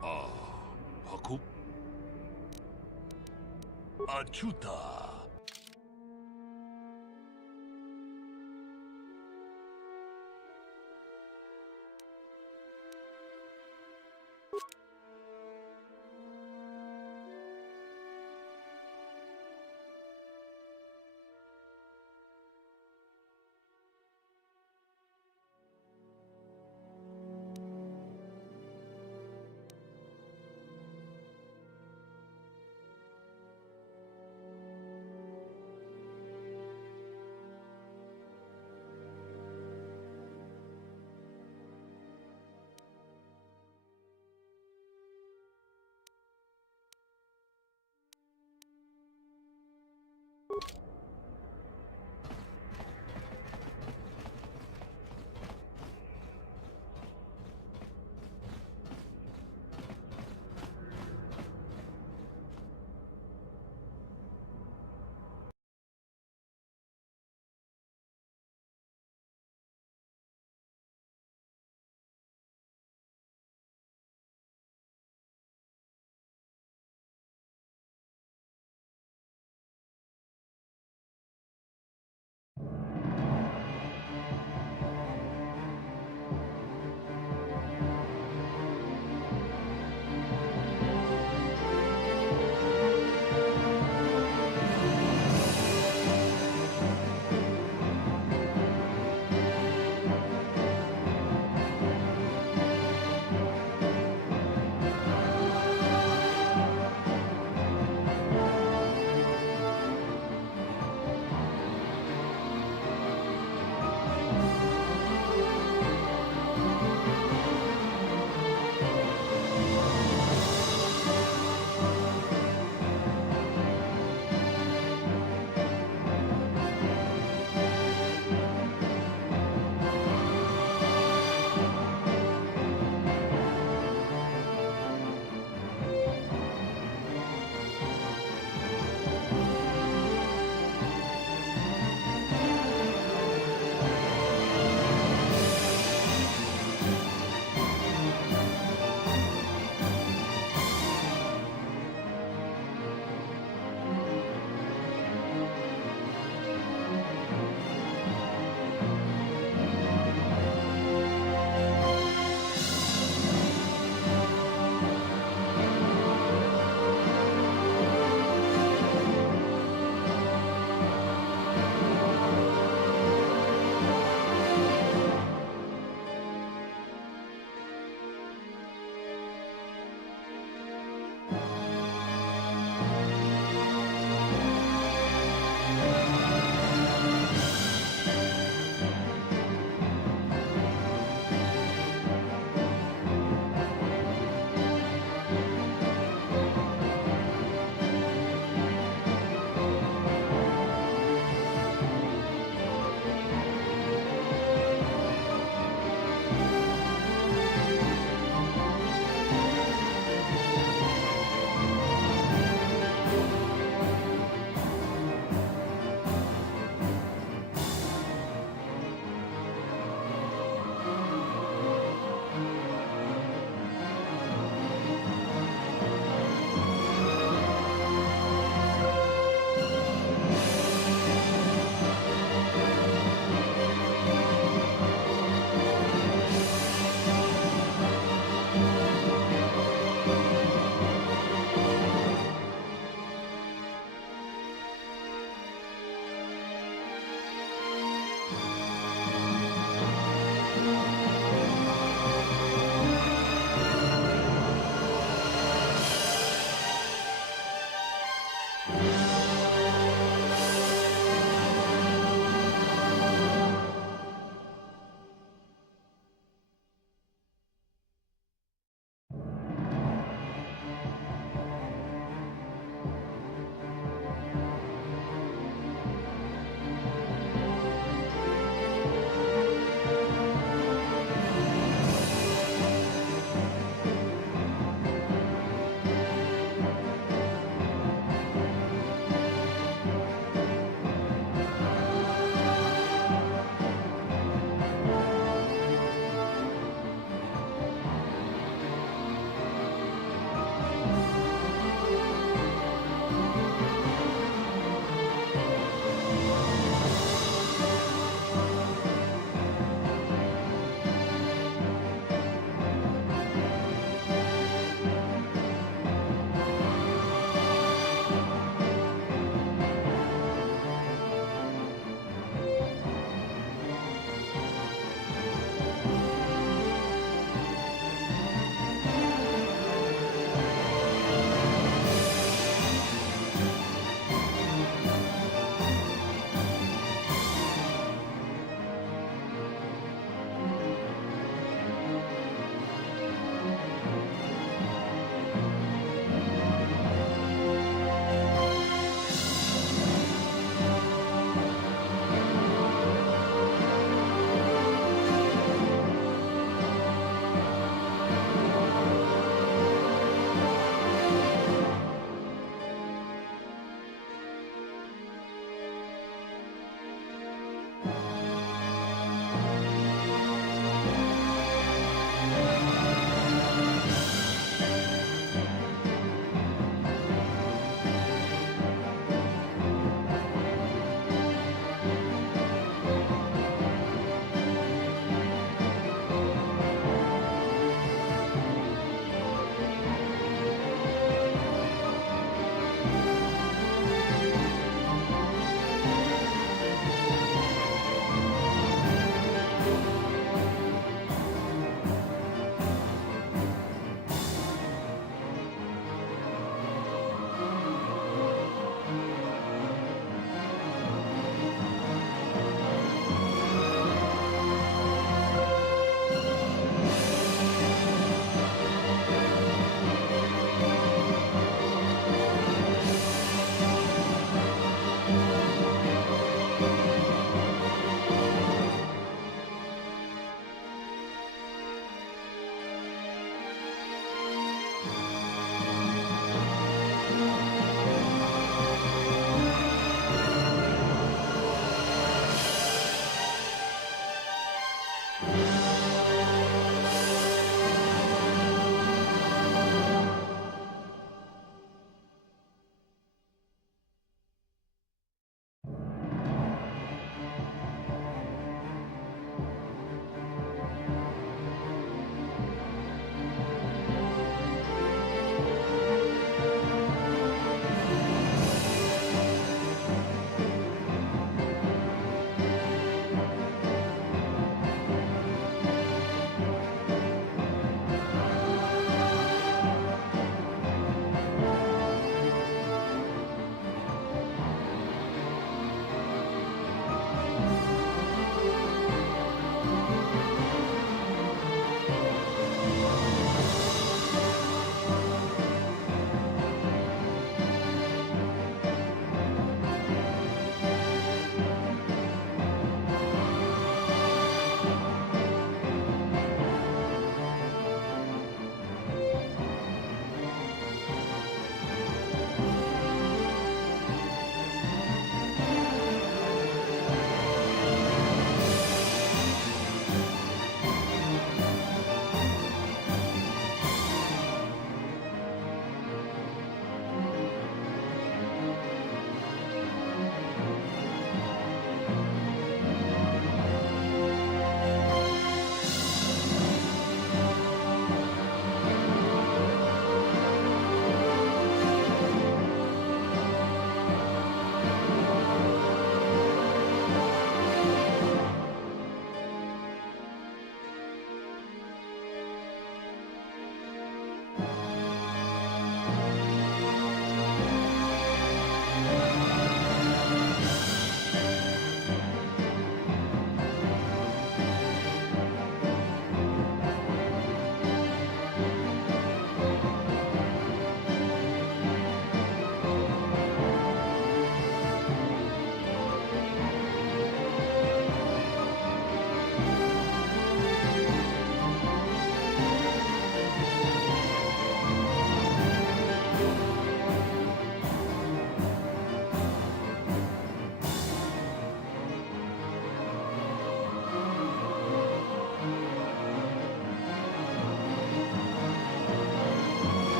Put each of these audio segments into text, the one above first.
바쿱? 아추타.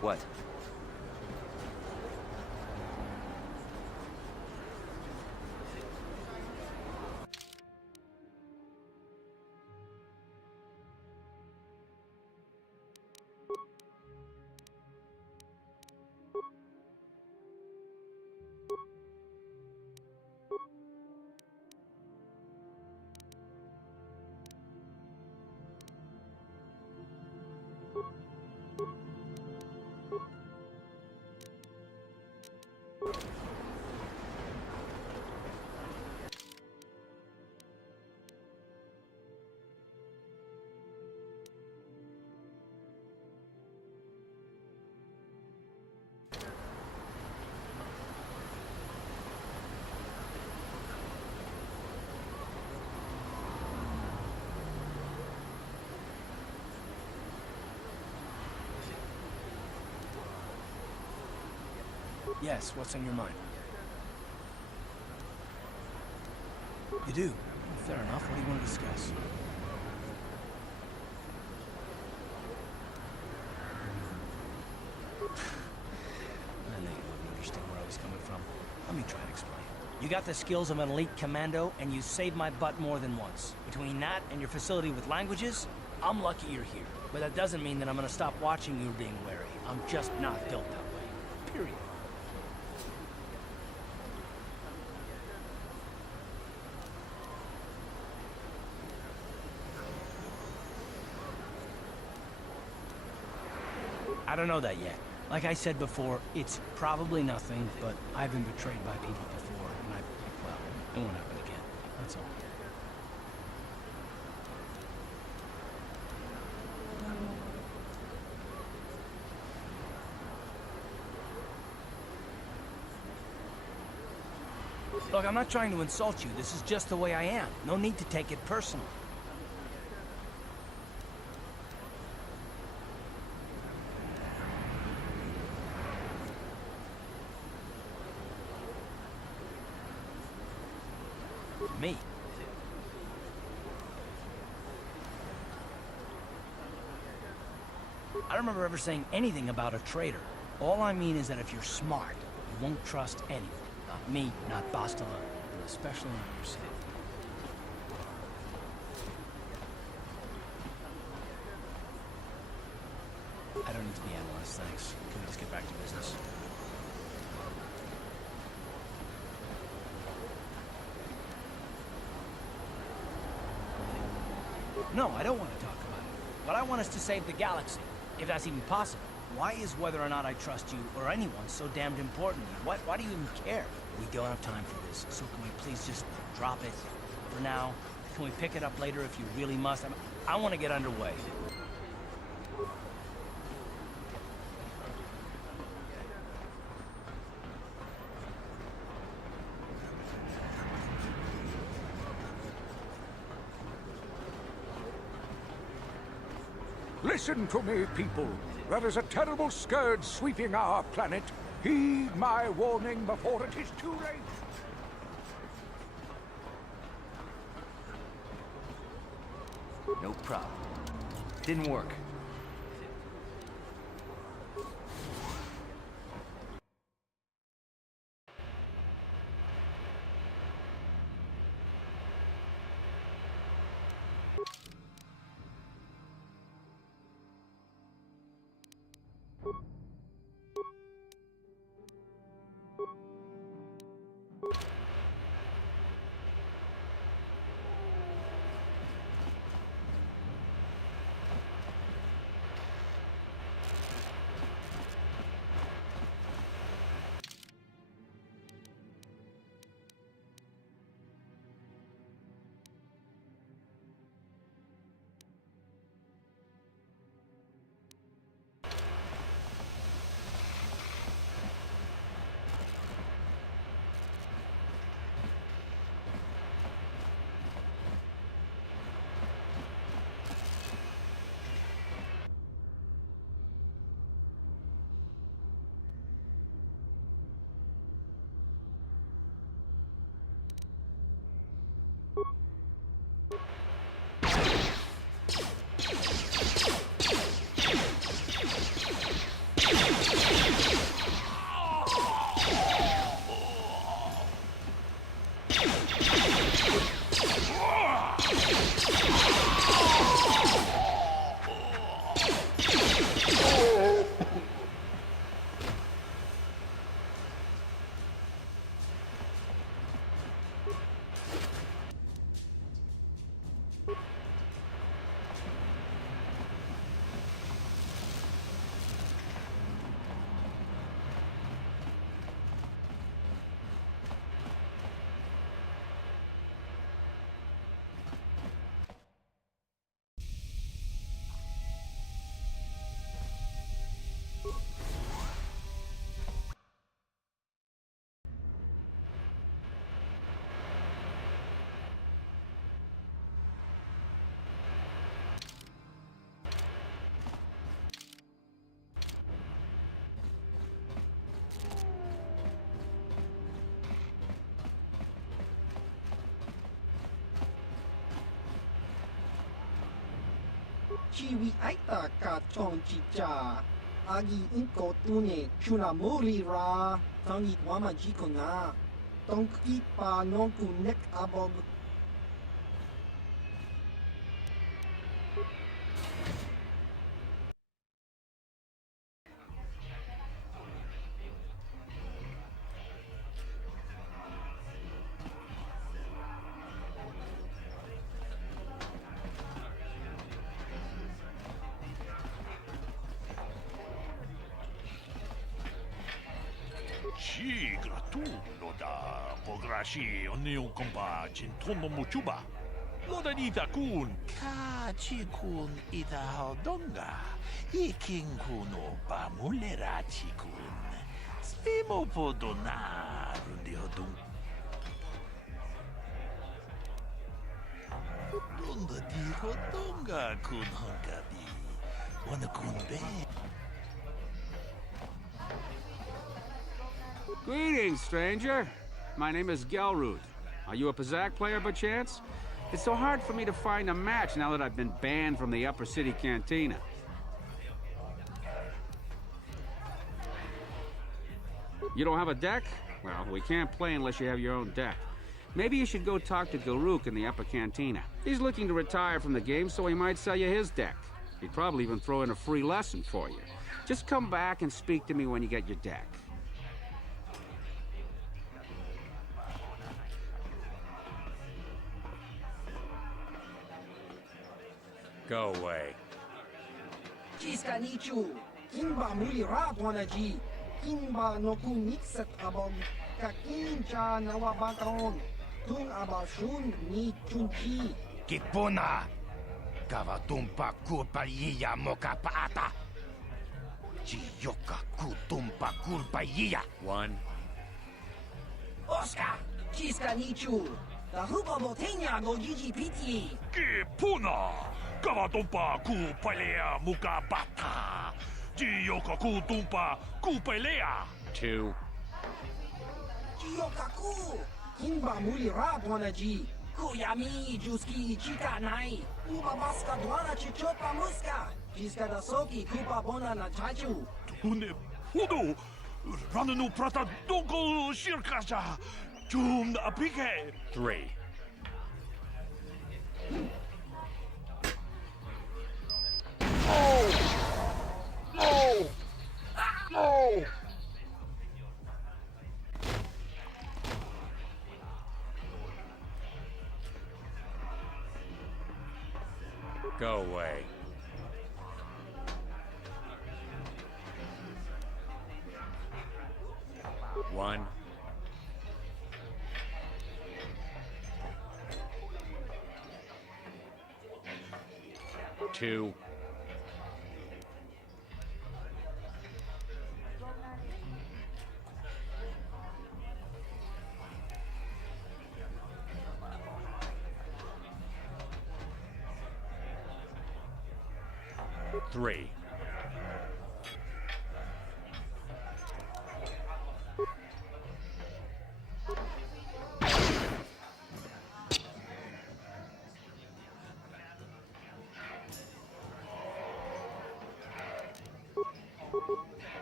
What? Yes, what's on your mind? You do? Fair enough. What do you want to discuss? I know you wouldn't understand where I was coming from. Let me try to explain. You got the skills of an elite commando, and you saved my butt more than once. Between that and your facility with languages, I'm lucky you're here. But that doesn't mean that I'm gonna stop watching you being wary. I'm just not built that way. Period. I don't know that yet. Like I said before, it's probably nothing, but I've been betrayed by people before, and well, it won't happen again. That's all. Look, I'm not trying to insult you. This is just the way I am. No need to take it personally. Me. I don't remember ever saying anything about a traitor. All I mean is that if you're smart, you won't trust anyone. Not me, not Bastila, and especially not yourself. I don't need to be analyzed, thanks. Can we just get back to business? No, I don't want to talk about it. What I want is to save the galaxy, if that's even possible. Why is whether or not I trust you or anyone so damned important to you? Why do you even care? We don't have time for this, so can we please just drop it for now? Can we pick it up later if you really must? I want to get underway. Listen to me, people. There is a terrible scourge sweeping our planet. Heed my warning before it is too late. No problem. Didn't work. Chiwi aita ka chon chicha. Agi inko tune chuna muri ra. Tangi wama jiko na. Tonki pa nonku nek abog. Ci gratulo da pograshi oneu kompa jintono muchuba. Loda ita kun kachi kun ita haldonga. Iking kuno pamulera chikun. Spimo podonar di hodung. Donda di hodonga kun hangabi. Wana kun be. Greetings, stranger. My name is Gelroot. Are you a Pazak player by chance? It's so hard for me to find a match now that I've been banned from the Upper City Cantina. You don't have a deck? Well, we can't play unless you have your own deck. Maybe you should go talk to Gilrook in the Upper Cantina. He's looking to retire from the game, so he might sell you his deck. He'd probably even throw in a free lesson for you. Just come back and speak to me when you get your deck. Go away. Chiska nichu. Kimba muli rat wanaji. Kimba noku nixet abog. Kakincha nawabakaon. Tun abashun ni chunchi. Kipuna! Kavatumpa kurpaiya mokapaata! Chiyoka kutumpa kurpaiya! One. Oscar! Chiska nichu. The hupa botenya go GGPT. Kipuna! Kavatumpa kupalea mukabata! Jiyoka kutumpa kupalea! Two. Chiyokaku. Kimba muli rat wanaji. Kuyami juski chika nai. Uba baska dwana chichopa muska. Chiska da soki kupa bona na chachu. Tune hudu! Rananu prata donko shirkasha! Jum apike! Three. Go away. One. Two. Three.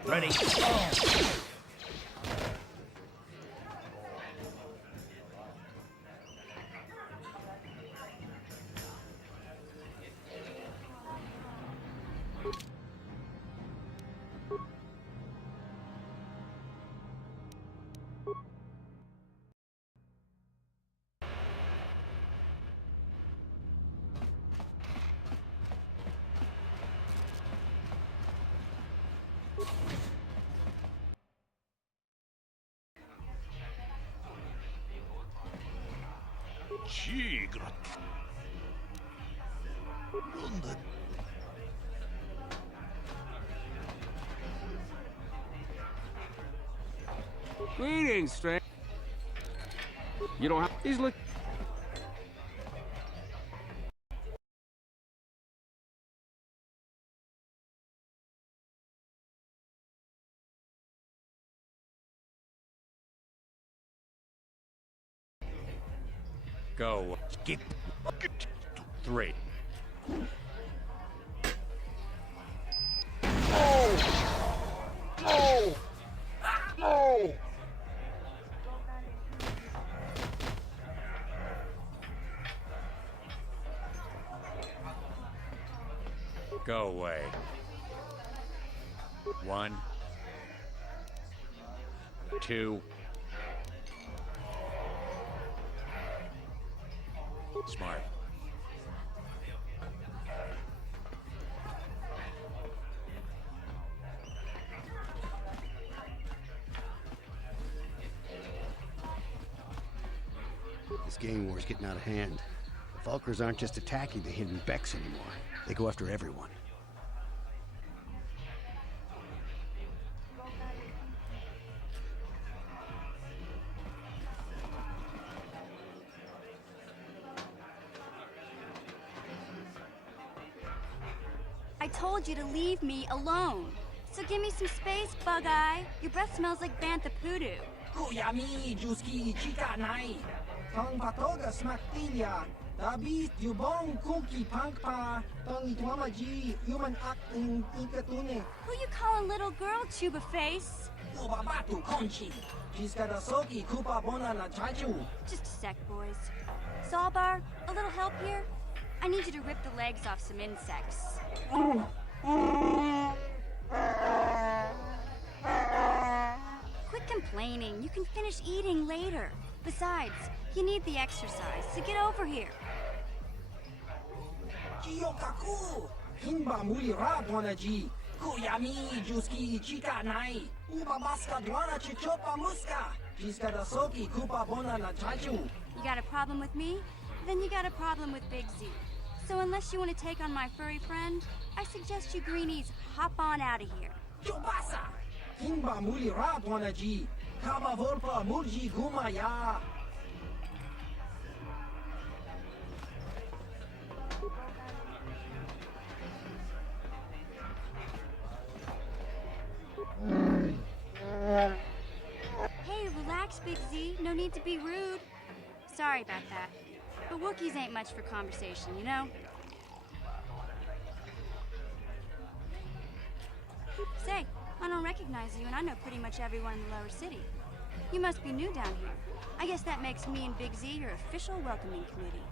Ready? Chigrat. Donde? Greetings, stranger. You don't have. He's look. Go. Skip! Three. No! No! Go away. 1, 2. Smart. This gang war's getting out of hand. The Vulkars aren't just attacking the hidden Becks anymore. They go after everyone. I told you to leave me alone. So give me some space, Bug-Eye. Your breath smells like Bantha Poodoo. Kuyami Juski Chika Nai. Tong Patoga Smaktilia. Dabis Yubong Kuki Pankpa. Tong Itwamaji Human Act in Ikatune. Who you calling little girl, Chuba Face? Ubabatu Konchi. Jiskadasoki Kupa Bona na Chachu. Just a sec, boys. Zalbar, a little help here? I need you to rip the legs off some insects. Quit complaining. You can finish eating later. Besides, you need the exercise, so get over here. Jiyokaku. Hinba Muli Rabwanaji. Kuyami Juski Chika Nai. Ubabaska Dwana Chichopa Muska. Jiskadasoki Kupa Bona na Chachu. You got a problem with me? Then you got a problem with Big Z. So unless you want to take on my furry friend, I suggest you greenies hop on out of here. Chubasa. Hinba Muli Rabwanaji. Kaba Volpa Murji Gumaya. Hey, relax, Big Z. No need to be rude. Sorry about that. But Wookiees ain't much for conversation, you know? Say, I don't recognize you, and I know pretty much everyone in the lower city. You must be new down here. I guess that makes me and Big Z your official welcoming committee.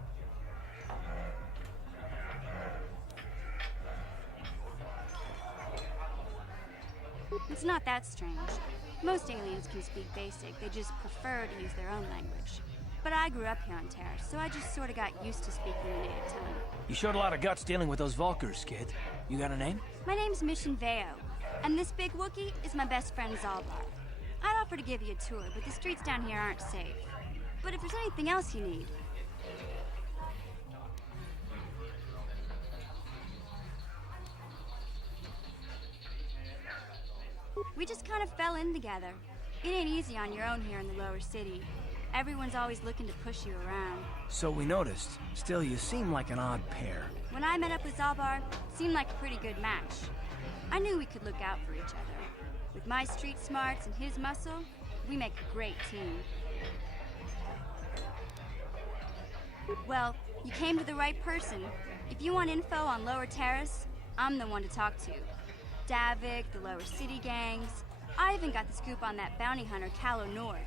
It's not that strange. Most aliens can speak basic, they just prefer to use their own language. But I grew up here on Terra, so I just sort of got used to speaking the native tongue. You showed a lot of guts dealing with those Vulkars, kid. You got a name? My name's Mission Veo, and this big Wookiee is my best friend Zalbar. I'd offer to give you a tour, but the streets down here aren't safe. But if there's anything else you need... We just kind of fell in together. It ain't easy on your own here in the lower city. Everyone's always looking to push you around. So we noticed. Still, you seem like an odd pair. When I met up with Zalbar, it seemed like a pretty good match. I knew we could look out for each other. With my street smarts and his muscle, we make a great team. Well, you came to the right person. If you want info on Lower Terrace, I'm the one to talk to. Davik, the Lower City gangs. I even got the scoop on that bounty hunter, Calo Nord.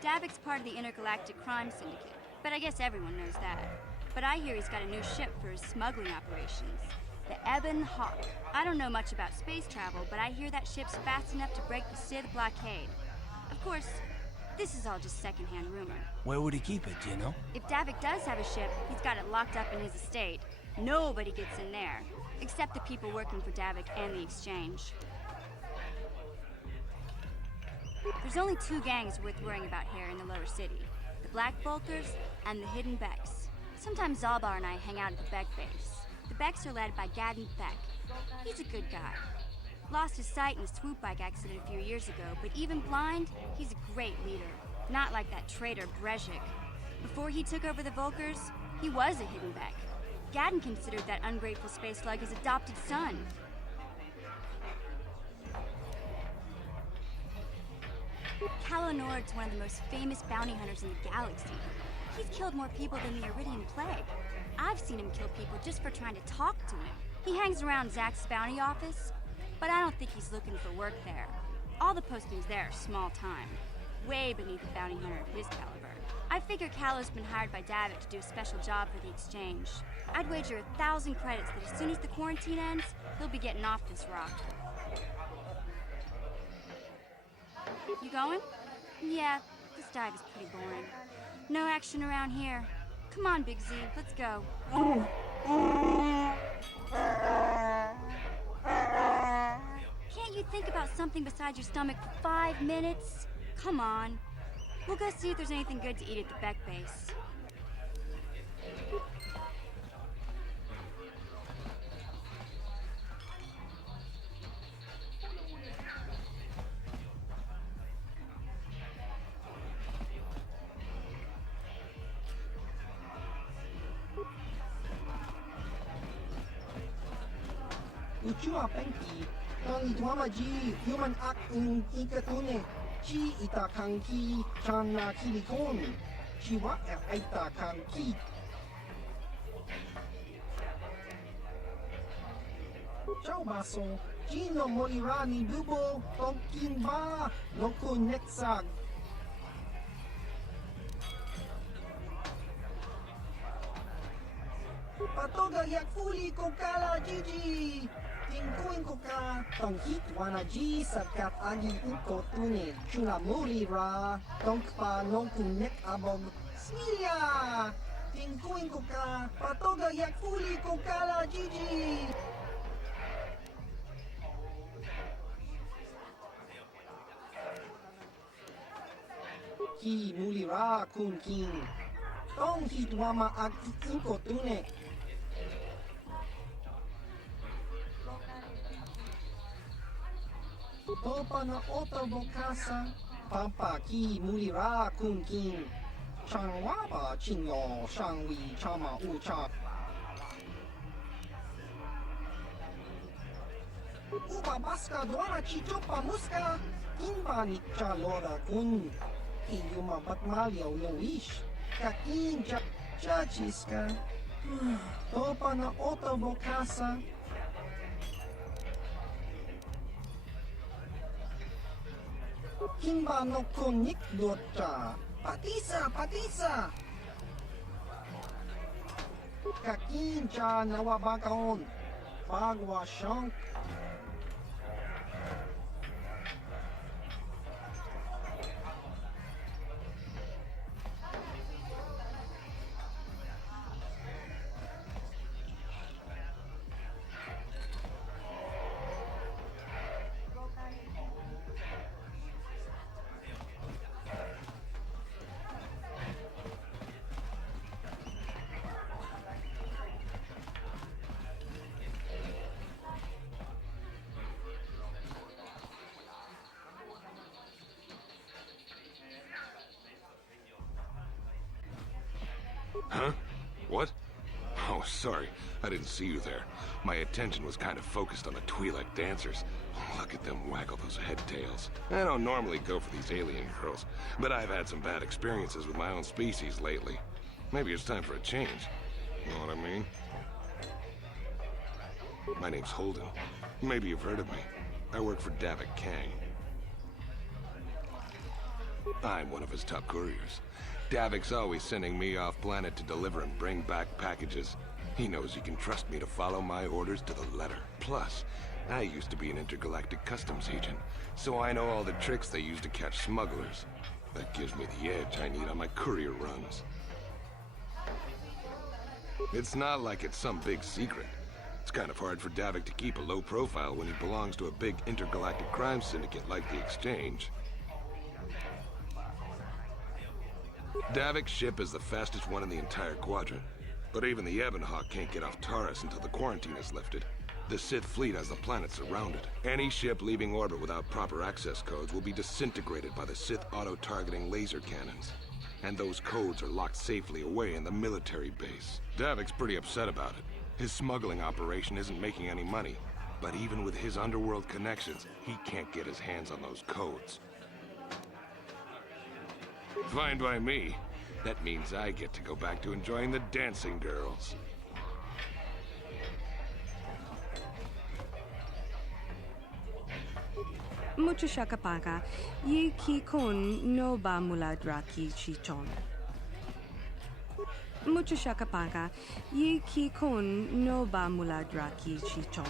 Davik's part of the Intergalactic Crime Syndicate, but I guess everyone knows that. But I hear he's got a new ship for his smuggling operations, the Ebon Hawk. I don't know much about space travel, but I hear that ship's fast enough to break the Sith blockade. Of course, this is all just secondhand rumor. Where would he keep it, do you know? If Davik does have a ship, he's got it locked up in his estate. Nobody gets in there, except the people working for Davik and the Exchange. There's only two gangs worth worrying about here in the lower city. The Black Vulkars and the Hidden Becks. Sometimes Zalbar and I hang out at the Beck base. The Becks are led by Gadden Beck. He's a good guy. Lost his sight in a swoop bike accident a few years ago, but even blind, he's a great leader. Not like that traitor Brezhik. Before he took over the Vulkars, he was a Hidden Beck. Gadden considered that ungrateful space slug his adopted son. Calo Nord's one of the most famous bounty hunters in the galaxy. He's killed more people than the Iridian Plague. I've seen him kill people just for trying to talk to him. He hangs around Zach's bounty office, but I don't think he's looking for work there. All the postings there are small time, way beneath a bounty hunter of his caliber. I figure Callow's been hired by Davik to do a special job for the exchange. I'd wager 1,000 credits that as soon as the quarantine ends, he'll be getting off this rock. You going? Yeah, this dive is pretty boring. No action around here. Come on, Big Z, let's go. Can't you think about something besides your stomach for 5 minutes? Come on. We'll go see if there's anything good to eat at the Beck base. Uchua Penki, Tony Dwamaji, Human Act in Ikatune, Chi Itakanki, Chana Kilikon, Chiwa Itakanki. Ciao Baso, Gino Molirani Bubo, Tonkin Ba, Loko Nexag. Patoga Yakfuli Kokala Gigi. Tingkuin ko ka, tong hitwana G sakat agi uko tune, chuna muri ra, tong pa nong kunek abog, smilya! Tingkuin ko ka, patoga yakfuli ko kala Gigi! Ki muli ra kun king, tong hitwama agi uko tune, Topa na otobo kasa, pampa ki mulira kun kin. Changwaba chinyo shangwi chama ucha. Upa baska dwana chichopa muska, kimba nikcha lora kun. Iyuma batmalyo yoish, kakin chachiska. Topa na otobo kasa, Kimba no konik dota. Patisa, patisa. Kakincha nawabakaon. Bagwa shank. Huh? What? Oh, sorry. I didn't see you there. My attention was kind of focused on the Twi'lek dancers. Look at them waggle those head tails. I don't normally go for these alien girls, but I've had some bad experiences with my own species lately. Maybe it's time for a change. You know what I mean? My name's Holden. Maybe you've heard of me. I work for Davik Kang. I'm one of his top couriers. Davik's always sending me off planet to deliver and bring back packages. He knows he can trust me to follow my orders to the letter. Plus, I used to be an intergalactic customs agent, so I know all the tricks they use to catch smugglers. That gives me the edge I need on my courier runs. It's not like it's some big secret. It's kind of hard for Davik to keep a low profile when he belongs to a big intergalactic crime syndicate like the Exchange. Davik's ship is the fastest one in the entire quadrant. But even the Ebonhawk can't get off Taurus until the quarantine is lifted. The Sith fleet has the planet surrounded. Any ship leaving orbit without proper access codes will be disintegrated by the Sith auto-targeting laser cannons. And those codes are locked safely away in the military base. Davik's pretty upset about it. His smuggling operation isn't making any money. But even with his underworld connections, he can't get his hands on those codes. Fine by me. That means I get to go back to enjoying the dancing girls. Mucho shakapaka, yi ki kun no ba muladra ki chichon. Mucho shakapaka, yi ki kun no ba muladra ki chichon.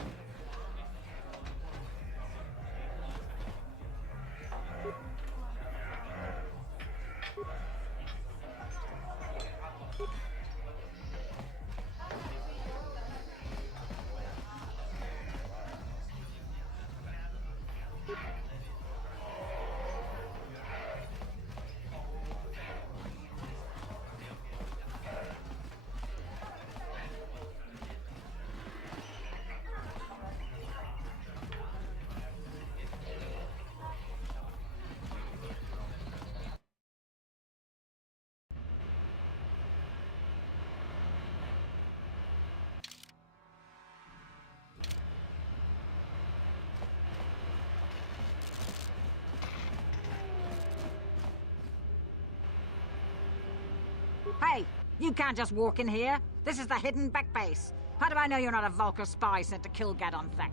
Hey, you can't just walk in here. This is the hidden back base. How do I know you're not a Vulcar spy sent to kill Gadon Thek?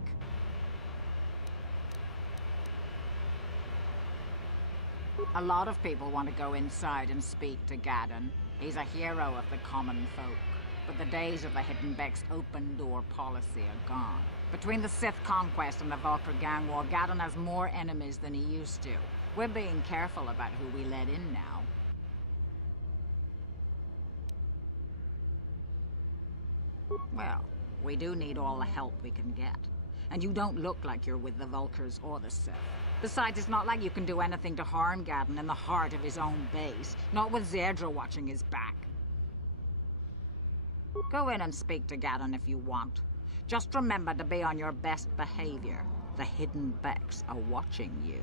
A lot of people want to go inside and speak to Gadon. He's a hero of the common folk. But the days of the Hidden Beck's open-door policy are gone. Between the Sith conquest and the Vulcar gang war, Gadon has more enemies than he used to. We're being careful about who we let in now. Well, we do need all the help we can get. And you don't look like you're with the Vulcars or the Sith. Besides, it's not like you can do anything to harm Gadon in the heart of his own base. Not with Zerdra watching his back. Go in and speak to Gadon if you want. Just remember to be on your best behavior. The Hidden Becks are watching you.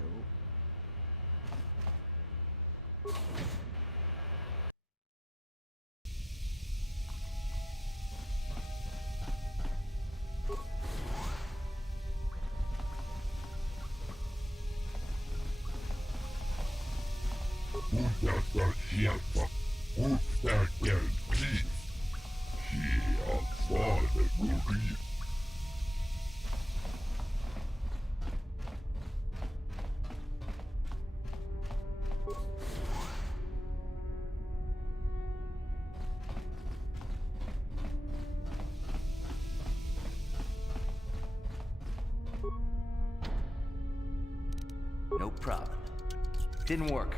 No problem. Didn't work.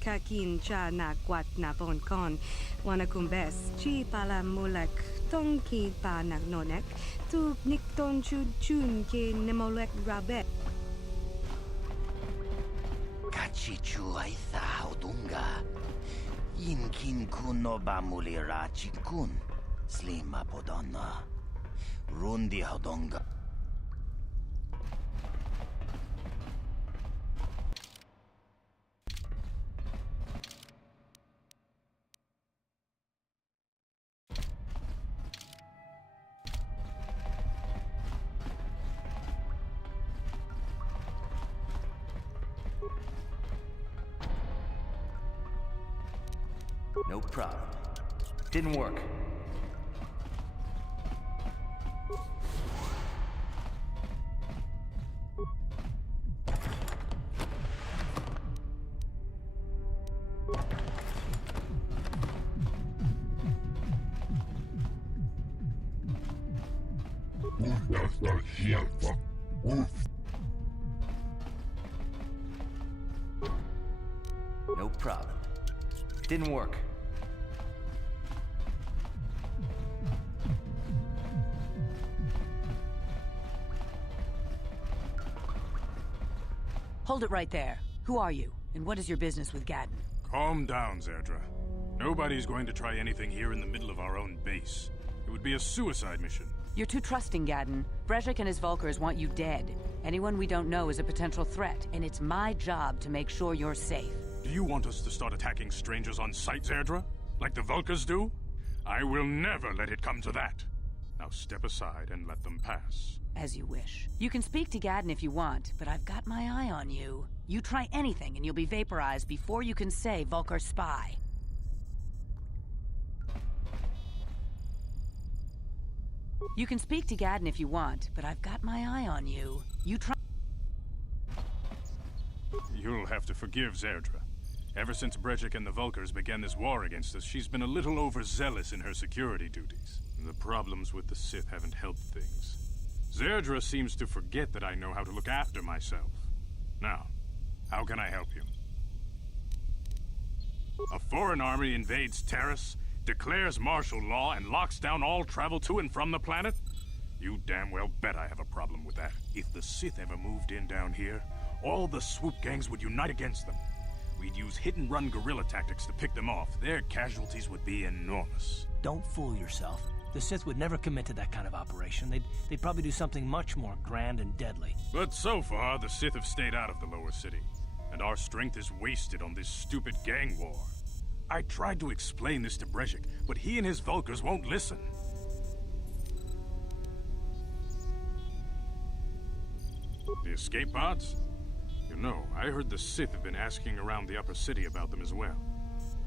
Kakin cha na kwat na bon kon, wana kumbes, chi pala mulek, tong ki pa nagnonek, tu nikton chud chun ke nemolek rabet. Kachichu aitha haudunga. Yinkin kuno ba mulira chikun. Slima podonna. Rundi haudunga. No problem. Didn't work. No problem. Didn't work. Hold it right there. Who are you, and what is your business with Gadon? Calm down, Zerdra. Nobody's going to try anything here in the middle of our own base. It would be a suicide mission. You're too trusting, Gadon. Brezhik and his Vulcars want you dead. Anyone we don't know is a potential threat, and it's my job to make sure you're safe. Do you want us to start attacking strangers on sight, Zerdra? Like the Vulcars do? I will never let it come to that. Now step aside and let them pass. As you wish. You can speak to Gadden if you want, but I've got my eye on you. You try anything and you'll be vaporized before you can say Vulkar's spy. You can speak to Gadden if you want, but I've got my eye on you. You try... You'll have to forgive Zerdra. Ever since Brejik and the Vulkars began this war against us, she's been a little overzealous in her security duties. The problems with the Sith haven't helped things. Zerdra seems to forget that I know how to look after myself. Now, how can I help you? A foreign army invades Terrace, declares martial law, and locks down all travel to and from the planet? You damn well bet I have a problem with that. If the Sith ever moved in down here, all the swoop gangs would unite against them. We'd use hit-and-run guerrilla tactics to pick them off. Their casualties would be enormous. Don't fool yourself. The Sith would never commit to that kind of operation. They'd probably do something much more grand and deadly. But so far, the Sith have stayed out of the lower city, and our strength is wasted on this stupid gang war. I tried to explain this to Brejik, but he and his Vulkars won't listen. The escape pods? You know, I heard the Sith have been asking around the upper city about them as well.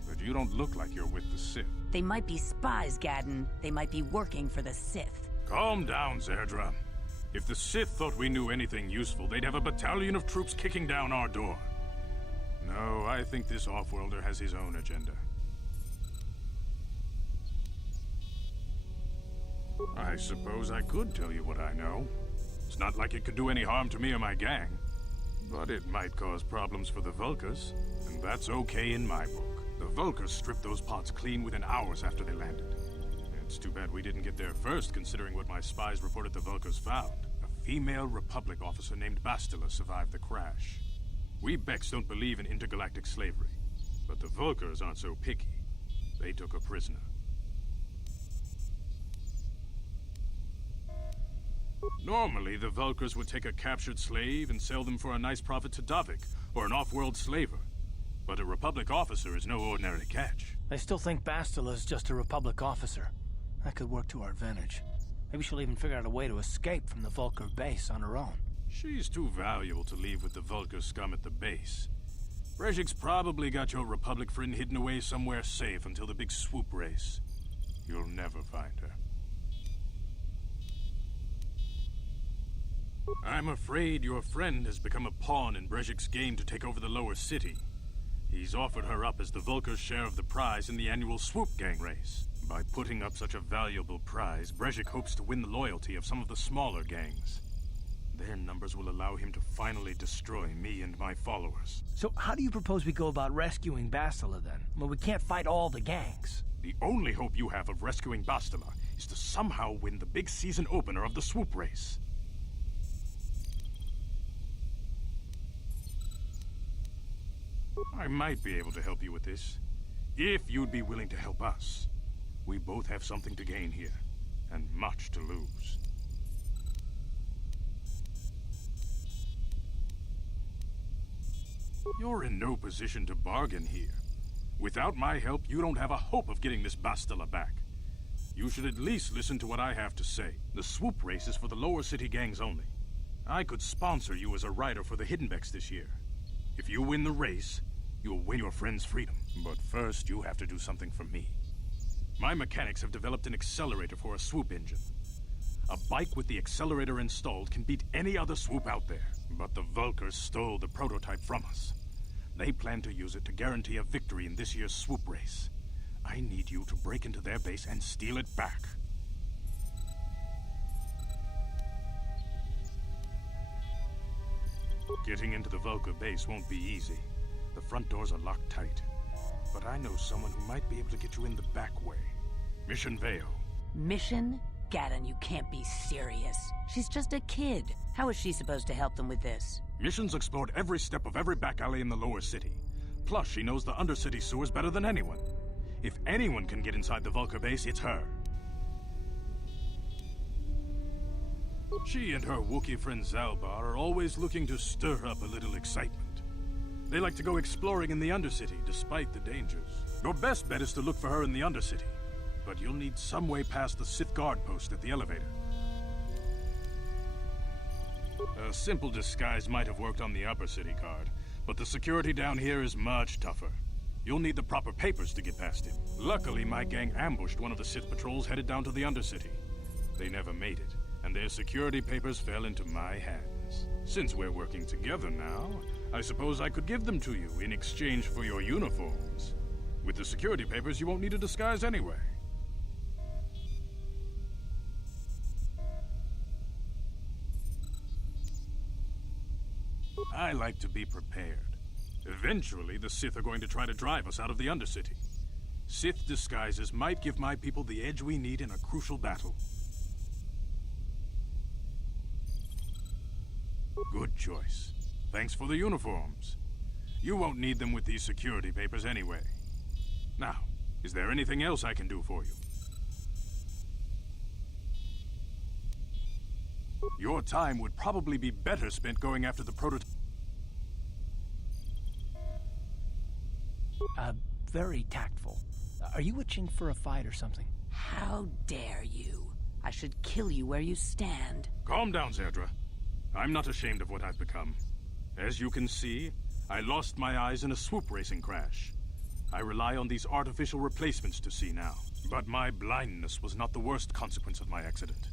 But you don't look like you're with the Sith. They might be spies, Gadden. They might be working for the Sith. Calm down, Zerdra. If the Sith thought we knew anything useful, they'd have a battalion of troops kicking down our door. No, I think this off-worlder has his own agenda. I suppose I could tell you what I know. It's not like it could do any harm to me or my gang. But it might cause problems for the Vulkars, and that's okay in my book. The Vulkars stripped those pods clean within hours after they landed. It's too bad we didn't get there first, considering what my spies reported the Vulkars found. A female Republic officer named Bastila survived the crash. We Becks don't believe in intergalactic slavery, but the Vulkars aren't so picky. They took a prisoner. Normally, the Vulkars would take a captured slave and sell them for a nice profit to Davik, or an off-world slaver. But a Republic officer is no ordinary catch. I still think Bastila's just a Republic officer. That could work to our advantage. Maybe she'll even figure out a way to escape from the Vulkar base on her own. She's too valuable to leave with the Vulkar scum at the base. Brejik's probably got your Republic friend hidden away somewhere safe until the big swoop race. You'll never find her. I'm afraid your friend has become a pawn in Brejik's game to take over the lower city. He's offered her up as the Vulkar's share of the prize in the annual swoop gang race. By putting up such a valuable prize, Brejik hopes to win the loyalty of some of the smaller gangs. Their numbers will allow him to finally destroy me and my followers. So how do you propose we go about rescuing Bastila then? Well, we can't fight all the gangs. The only hope you have of rescuing Bastila is to somehow win the big season opener of the swoop race. I might be able to help you with this, if you'd be willing to help us. We both have something to gain here, and much to lose. You're in no position to bargain here. Without my help, you don't have a hope of getting this Bastila back. You should at least listen to what I have to say. The swoop race is for the lower city gangs only. I could sponsor you as a rider for the Hidden Becks this year. If you win the race, you'll win your friend's freedom. But first, you have to do something for me. My mechanics have developed an accelerator for a swoop engine. A bike with the accelerator installed can beat any other swoop out there. But the Vulkars stole the prototype from us. They plan to use it to guarantee a victory in this year's swoop race. I need you to break into their base and steal it back. Getting into the Vulkar base won't be easy. The front doors are locked tight. But I know someone who might be able to get you in the back way. Mission Veo. Mission? Gadden, you can't be serious. She's just a kid. How is she supposed to help them with this? Mission's explored every step of every back alley in the lower city. Plus, she knows the undercity sewers better than anyone. If anyone can get inside the Vulkar base, it's her. She and her Wookiee friend Zalbar are always looking to stir up a little excitement. They like to go exploring in the Undercity, despite the dangers. Your best bet is to look for her in the Undercity. But you'll need some way past the Sith guard post at the elevator. A simple disguise might have worked on the upper city guard, but the security down here is much tougher. You'll need the proper papers to get past him. Luckily, my gang ambushed one of the Sith patrols headed down to the Undercity. They never made it, and their security papers fell into my hands. Since we're working together now, I suppose I could give them to you in exchange for your uniforms. With the security papers, you won't need a disguise anyway. I like to be prepared. Eventually, the Sith are going to try to drive us out of the Undercity. Sith disguises might give my people the edge we need in a crucial battle. Good choice. Thanks for the uniforms. You won't need them with these security papers anyway. Now, is there anything else I can do for you? Your time would probably be better spent going after the prototype. Very tactful. Are you itching for a fight or something? How dare you? I should kill you where you stand. Calm down, Zerdra. I'm not ashamed of what I've become. As you can see, I lost my eyes in a swoop racing crash. I rely on these artificial replacements to see now. But my blindness was not the worst consequence of my accident.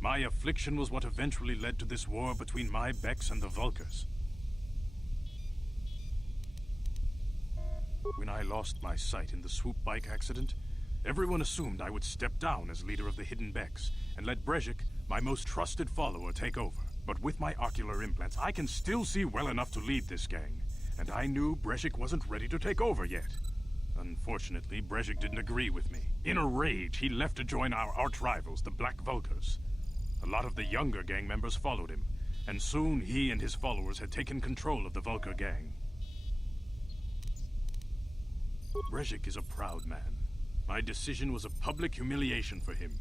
My affliction was what eventually led to this war between my Becks and the Vulkars. When I lost my sight in the swoop bike accident, everyone assumed I would step down as leader of the Hidden Becks and let Brezhik, my most trusted follower, take over. But with my ocular implants, I can still see well enough to lead this gang, and I knew Brezhik wasn't ready to take over yet. Unfortunately, Brezhik didn't agree with me. In a rage, he left to join our arch-rivals, the Black Vulkars. A lot of the younger gang members followed him, and soon he and his followers had taken control of the Vulkar gang. Brezhik is a proud man. My decision was a public humiliation for him.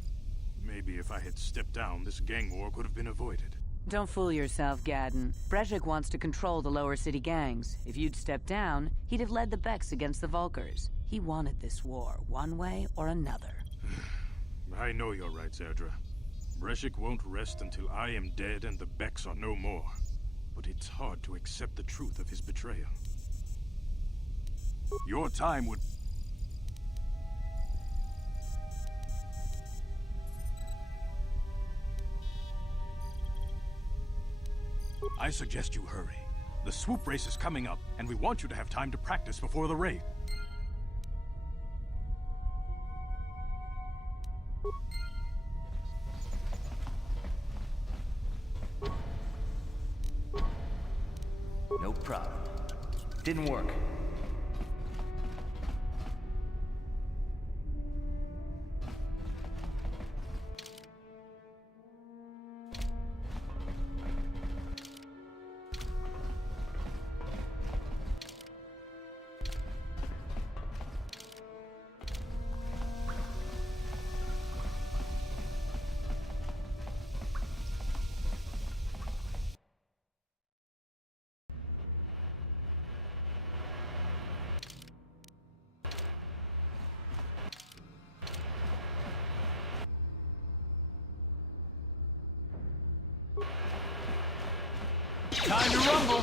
Maybe if I had stepped down, this gang war could have been avoided. Don't fool yourself, Gadden. Brezhik wants to control the lower city gangs. If you'd stepped down, he'd have led the Becks against the Vulkars. He wanted this war, one way or another. I know you're right, Zerdra. Brezhik won't rest until I am dead and the Becks are no more. But it's hard to accept the truth of his betrayal. Your time would... I suggest you hurry. The swoop race is coming up, and we want you to have time to practice before the raid. No problem. Didn't work. Time to rumble!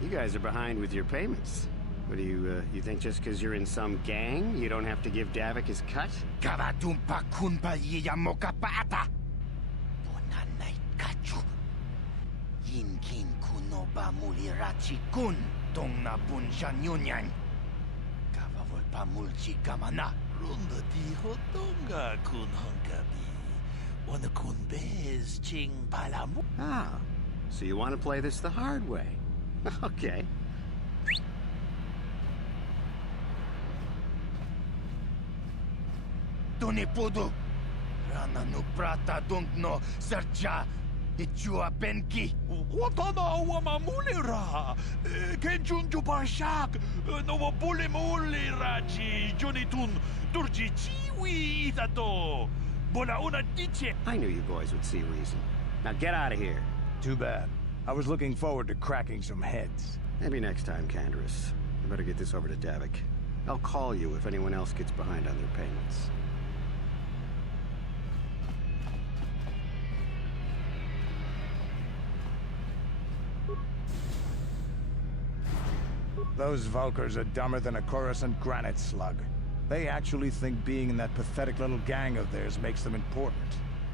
You guys are behind with your payments. What do you think just because you're in some gang, you don't have to give Davik his cut? Kavatumpa kunpa yiyamoka paata. Bonanay kachu. Yinkin kunoba mulirachi kun. Tong na punsha nyunyan. Kavavol pamulchi kamana. Runda di hotonga kun honkabi. Wana kun bez ching palamu. Ah, so you want to play this the hard way. Okay. Tunipudu. Rana no prata no sercha. Ichua penki. Watana wamamulira. Kenjunju barshak. No bulimuli rachi. Junitun durji chiwi itato. Bona una diche. I knew you boys would see reason. Now get out of here. Too bad. I was looking forward to cracking some heads. Maybe next time, Canderous. I better get this over to Davik. I'll call you if anyone else gets behind on their payments. Those Vulkars are dumber than a Coruscant granite slug. They actually think being in that pathetic little gang of theirs makes them important.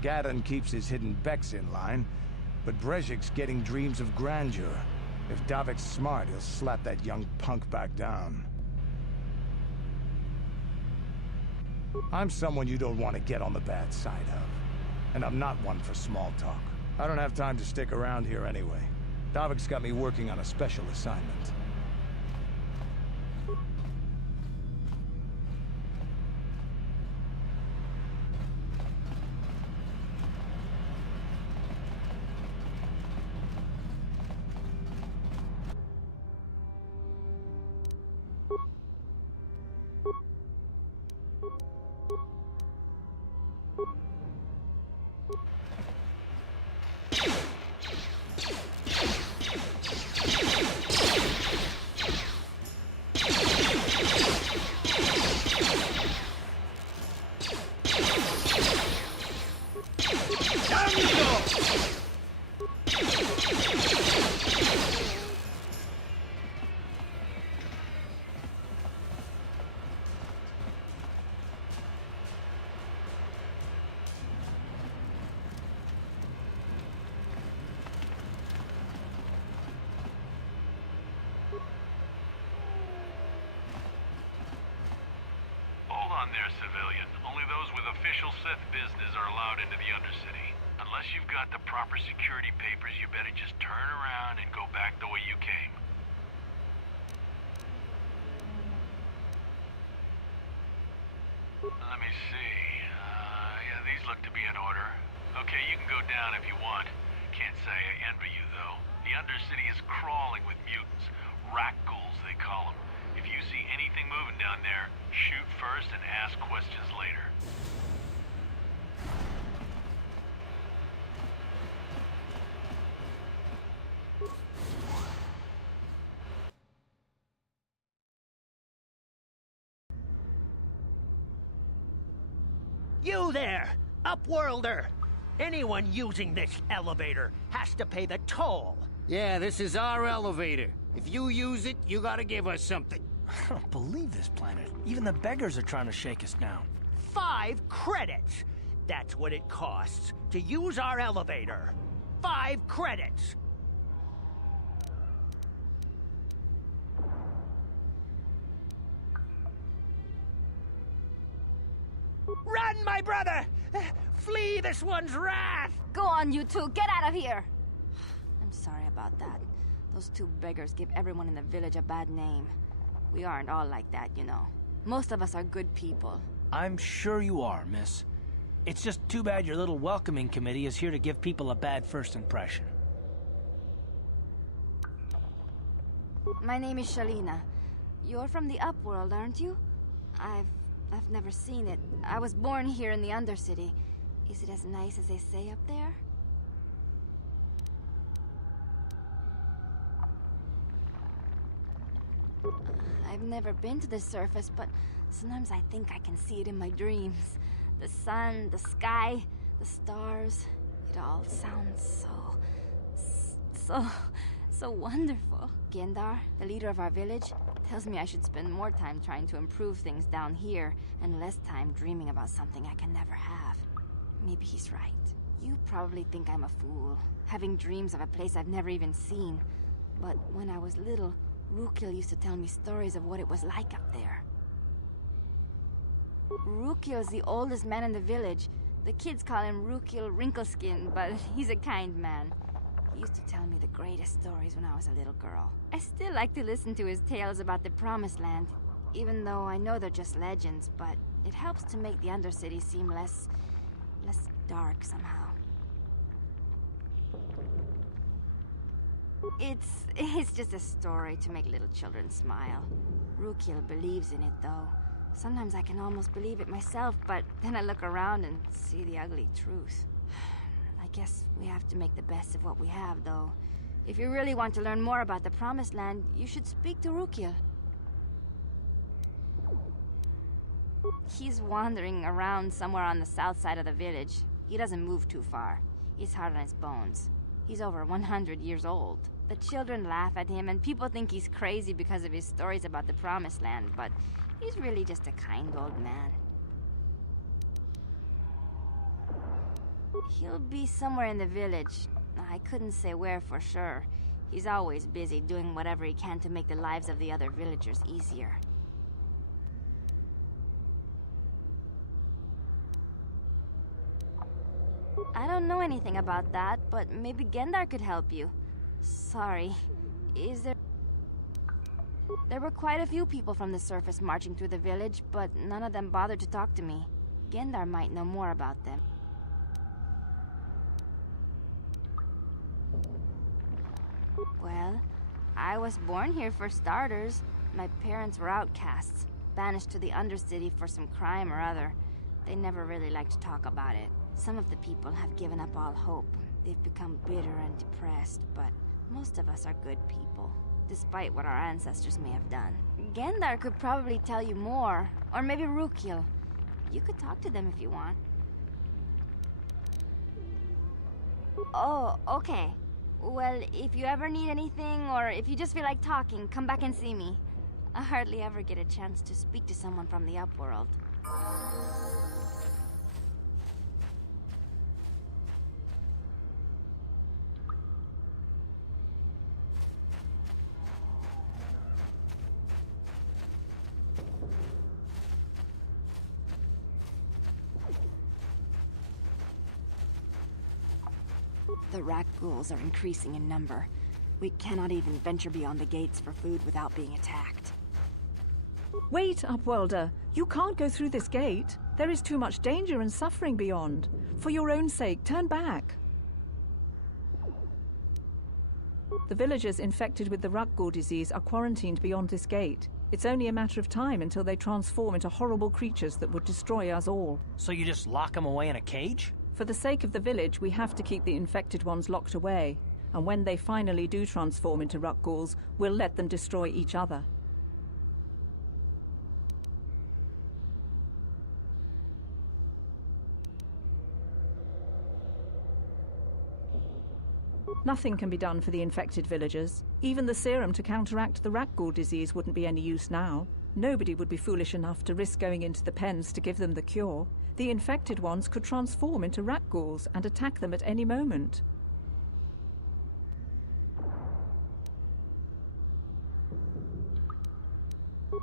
Gadon keeps his hidden Becks in line, but Brezhik's getting dreams of grandeur. If Davik's smart, he'll slap that young punk back down. I'm someone you don't want to get on the bad side of. And I'm not one for small talk. I don't have time to stick around here anyway. Davik's got me working on a special assignment. There, civilian. Only those with official Sith business are allowed into the Undercity. Unless you've got the proper security papers, you better just turn around and go back the way you came. Let me see. Yeah, these look to be in order. Okay, you can go down if you want. Can't say I envy you, though. The Undercity is crawling with mutants. Rat ghouls, they call them. If you see anything moving down there, shoot first and ask questions later. You there, Upworlder! Anyone using this elevator has to pay the toll. Yeah, this is our elevator. If you use it, you gotta give us something. I don't believe this planet. Even the beggars are trying to shake us down. 5 credits! That's what it costs to use our elevator. 5 credits! Run, my brother! Flee this one's wrath! Go on, you two. Get out of here! I'm sorry about that. Those 2 beggars give everyone in the village a bad name. We aren't all like that, you know. Most of us are good people. I'm sure you are, miss. It's just too bad your little welcoming committee is here to give people a bad first impression. My name is Shalina. You're from the Upworld, aren't you? I've never seen it. I was born here in the Undercity. Is it as nice as they say up there? I've never been to the surface, but sometimes I think I can see it in my dreams. The sun, the sky, the stars. It all sounds so wonderful. Gendar, the leader of our village, tells me I should spend more time trying to improve things down here and less time dreaming about something I can never have. Maybe he's right. You probably think I'm a fool, having dreams of a place I've never even seen. But when I was little, Rukil used to tell me stories of what it was like up there. Rukil's the oldest man in the village. The kids call him Rukil Wrinkleskin, but he's a kind man. He used to tell me the greatest stories when I was a little girl. I still like to listen to his tales about the Promised Land, even though I know they're just legends, but it helps to make the Undercity seem less dark somehow. It's just a story to make little children smile. Rukiel believes in it, though. Sometimes I can almost believe it myself, but then I look around and see the ugly truth. I guess we have to make the best of what we have, though. If you really want to learn more about the Promised Land, you should speak to Rukiel. He's wandering around somewhere on the south side of the village. He doesn't move too far. He's hard on his bones. He's over 100 years old. The children laugh at him, and people think he's crazy because of his stories about the Promised Land, but he's really just a kind old man. He'll be somewhere in the village. I couldn't say where for sure. He's always busy doing whatever he can to make the lives of the other villagers easier. I don't know anything about that, but maybe Gendar could help you. Sorry. There were quite a few people from the surface marching through the village, but none of them bothered to talk to me. Gendar might know more about them. Well, I was born here for starters. My parents were outcasts, banished to the Undercity for some crime or other. They never really liked to talk about it. Some of the people have given up all hope. They've become bitter and depressed, but most of us are good people, despite what our ancestors may have done. Gendar could probably tell you more, or maybe Rukiel. You could talk to them if you want. Oh, okay. Well, if you ever need anything, or if you just feel like talking, come back and see me. I hardly ever get a chance to speak to someone from the Upworld. The rat ghouls are increasing in number. We cannot even venture beyond the gates for food without being attacked. Wait, Upworlder. You can't go through this gate. There is too much danger and suffering beyond. For your own sake, turn back. The villagers infected with the Rukgul disease are quarantined beyond this gate. It's only a matter of time until they transform into horrible creatures that would destroy us all. So you just lock them away in a cage? For the sake of the village, we have to keep the infected ones locked away. And when they finally do transform into Rukguls, we'll let them destroy each other. Nothing can be done for the infected villagers. Even the serum to counteract the Rukgul disease wouldn't be any use now. Nobody would be foolish enough to risk going into the pens to give them the cure. The infected ones could transform into Rukguls and attack them at any moment.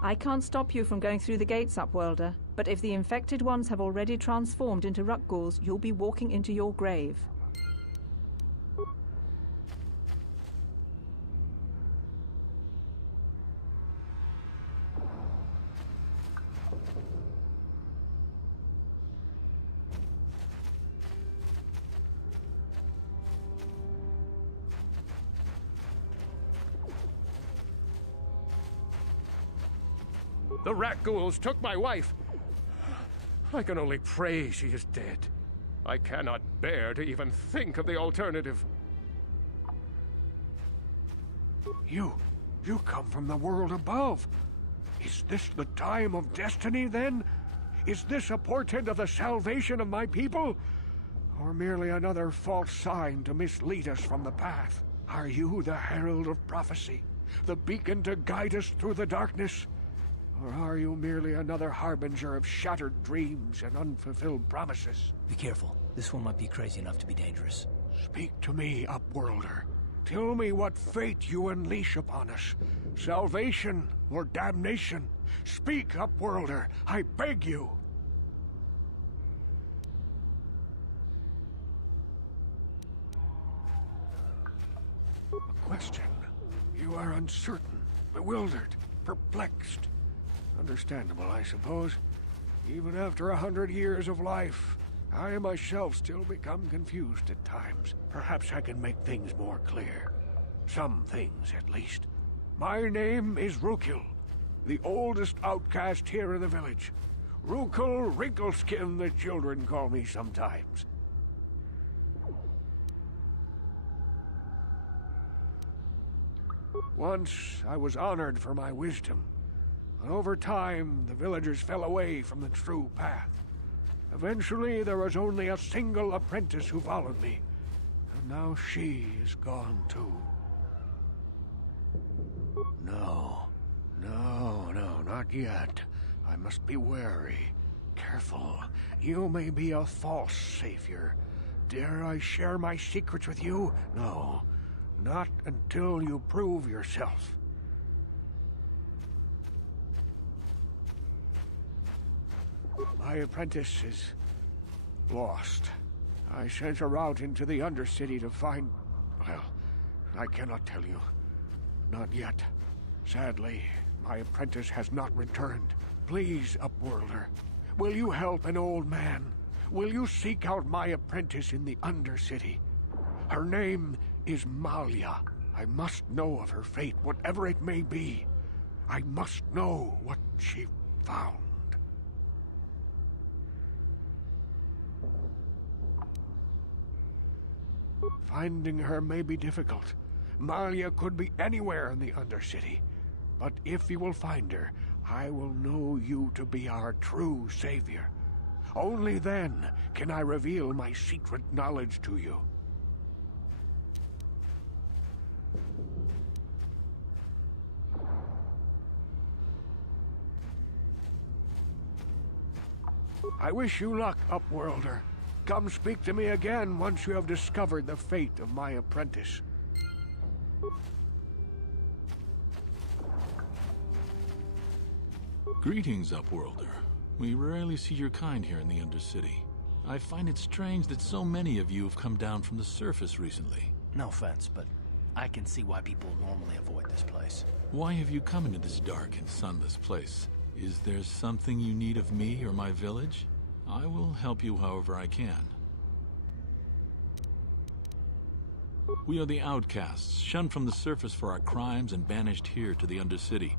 I can't stop you from going through the gates, Upworlder, but if the infected ones have already transformed into Rukguls, you'll be walking into your grave. The rat ghouls took my wife. I can only pray she is dead. I cannot bear to even think of the alternative. You come from the world above. Is this the time of destiny, then? Is this a portent of the salvation of my people? Or merely another false sign to mislead us from the path? Are you the herald of prophecy? The beacon to guide us through the darkness? Or are you merely another harbinger of shattered dreams and unfulfilled promises? Be careful. This one might be crazy enough to be dangerous. Speak to me, Upworlder. Tell me what fate you unleash upon us. Salvation or damnation? Speak, Upworlder. I beg you. You are uncertain, bewildered, perplexed. Understandable, I suppose. Even after 100 years of life, I myself still become confused at times. Perhaps I can make things more clear. Some things, at least. My name is Rukil, the oldest outcast here in the village. Rukil Wrinkleskin, the children call me sometimes. Once, I was honored for my wisdom, but over time, the villagers fell away from the true path. Eventually, there was only a single apprentice who followed me, and now she is gone too. No, not yet. I must be wary, careful. You may be a false savior. Dare I share my secrets with you? No, not until you prove yourself. My apprentice is lost. I sent her out into the Undercity to find... Well, I cannot tell you. Not yet. Sadly, my apprentice has not returned. Please, Upworlder, will you help an old man? Will you seek out my apprentice in the Undercity? Her name is Malia. I must know of her fate, whatever it may be. I must know what she found. Finding her may be difficult. Malia could be anywhere in the Undercity. But if you will find her, I will know you to be our true savior. Only then can I reveal my secret knowledge to you. I wish you luck, Upworlder. Come speak to me again once you have discovered the fate of my apprentice. Greetings, Upworlder. We rarely see your kind here in the Undercity. I find it strange that so many of you have come down from the surface recently. No offense, but I can see why people normally avoid this place. Why have you come into this dark and sunless place? Is there something you need of me or my village? I will help you however I can. We are the outcasts, shunned from the surface for our crimes and banished here to the Undercity.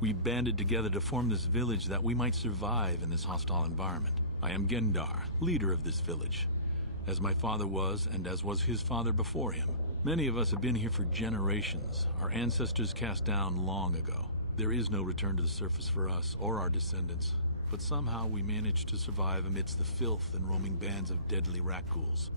We banded together to form this village that we might survive in this hostile environment. I am Gendar, leader of this village, as my father was and as was his father before him. Many of us have been here for generations, our ancestors cast down long ago. There is no return to the surface for us or our descendants, but somehow we managed to survive amidst the filth and roaming bands of deadly rat-ghouls.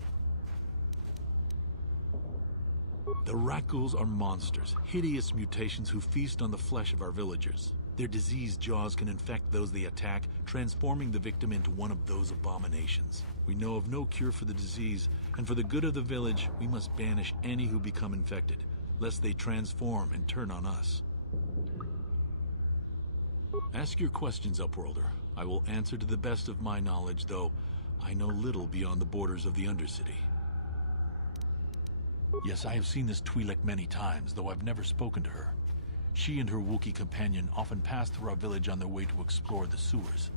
The rat-ghouls are monsters, hideous mutations who feast on the flesh of our villagers. Their diseased jaws can infect those they attack, transforming the victim into one of those abominations. We know of no cure for the disease, and for the good of the village, we must banish any who become infected, lest they transform and turn on us. Ask your questions, Upworlder. I will answer to the best of my knowledge, though I know little beyond the borders of the Undercity. Yes, I have seen this Twi'lek many times, though I've never spoken to her. She and her Wookiee companion often pass through our village on their way to explore the sewers.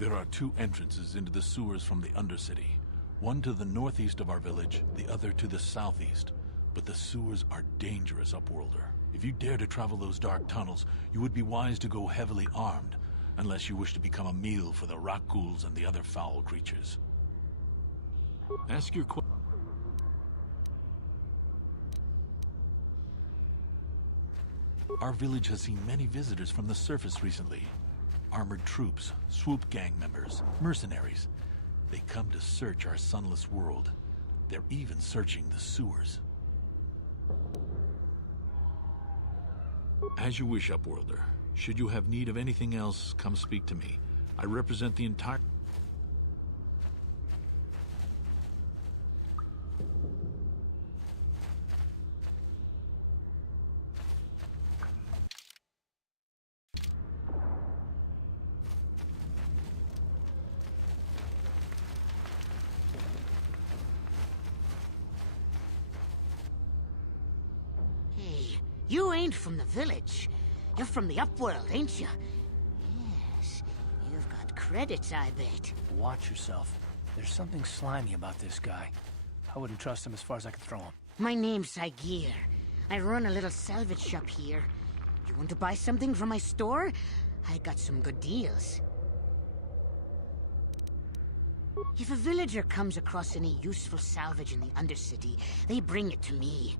There are two entrances into the sewers from the Undercity. One to the northeast of our village, the other to the southeast. But the sewers are dangerous, Upworlder. If you dare to travel those dark tunnels, you would be wise to go heavily armed, unless you wish to become a meal for the rat-ghouls and the other foul creatures. Ask your questions. Our village has seen many visitors from the surface recently. Armored troops, swoop gang members, mercenaries. They come to search our sunless world. They're even searching the sewers. As you wish, Upworlder. Should you have need of anything else, come speak to me. I represent the entire... You ain't from the village. You're from the upworld, ain't you? Yes. You've got credits, I bet. Watch yourself. There's something slimy about this guy. I wouldn't trust him as far as I could throw him. My name's Saigir. I run a little salvage shop here. You want to buy something from my store? I got some good deals. If a villager comes across any useful salvage in the Undercity, they bring it to me.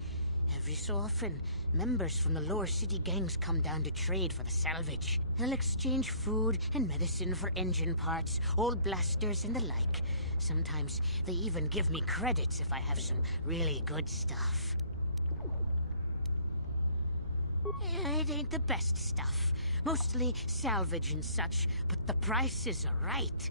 Every so often, members from the lower city gangs come down to trade for the salvage. They'll exchange food and medicine for engine parts, old blasters, and the like. Sometimes they even give me credits if I have some really good stuff. It ain't the best stuff. Mostly salvage and such, but the prices are right.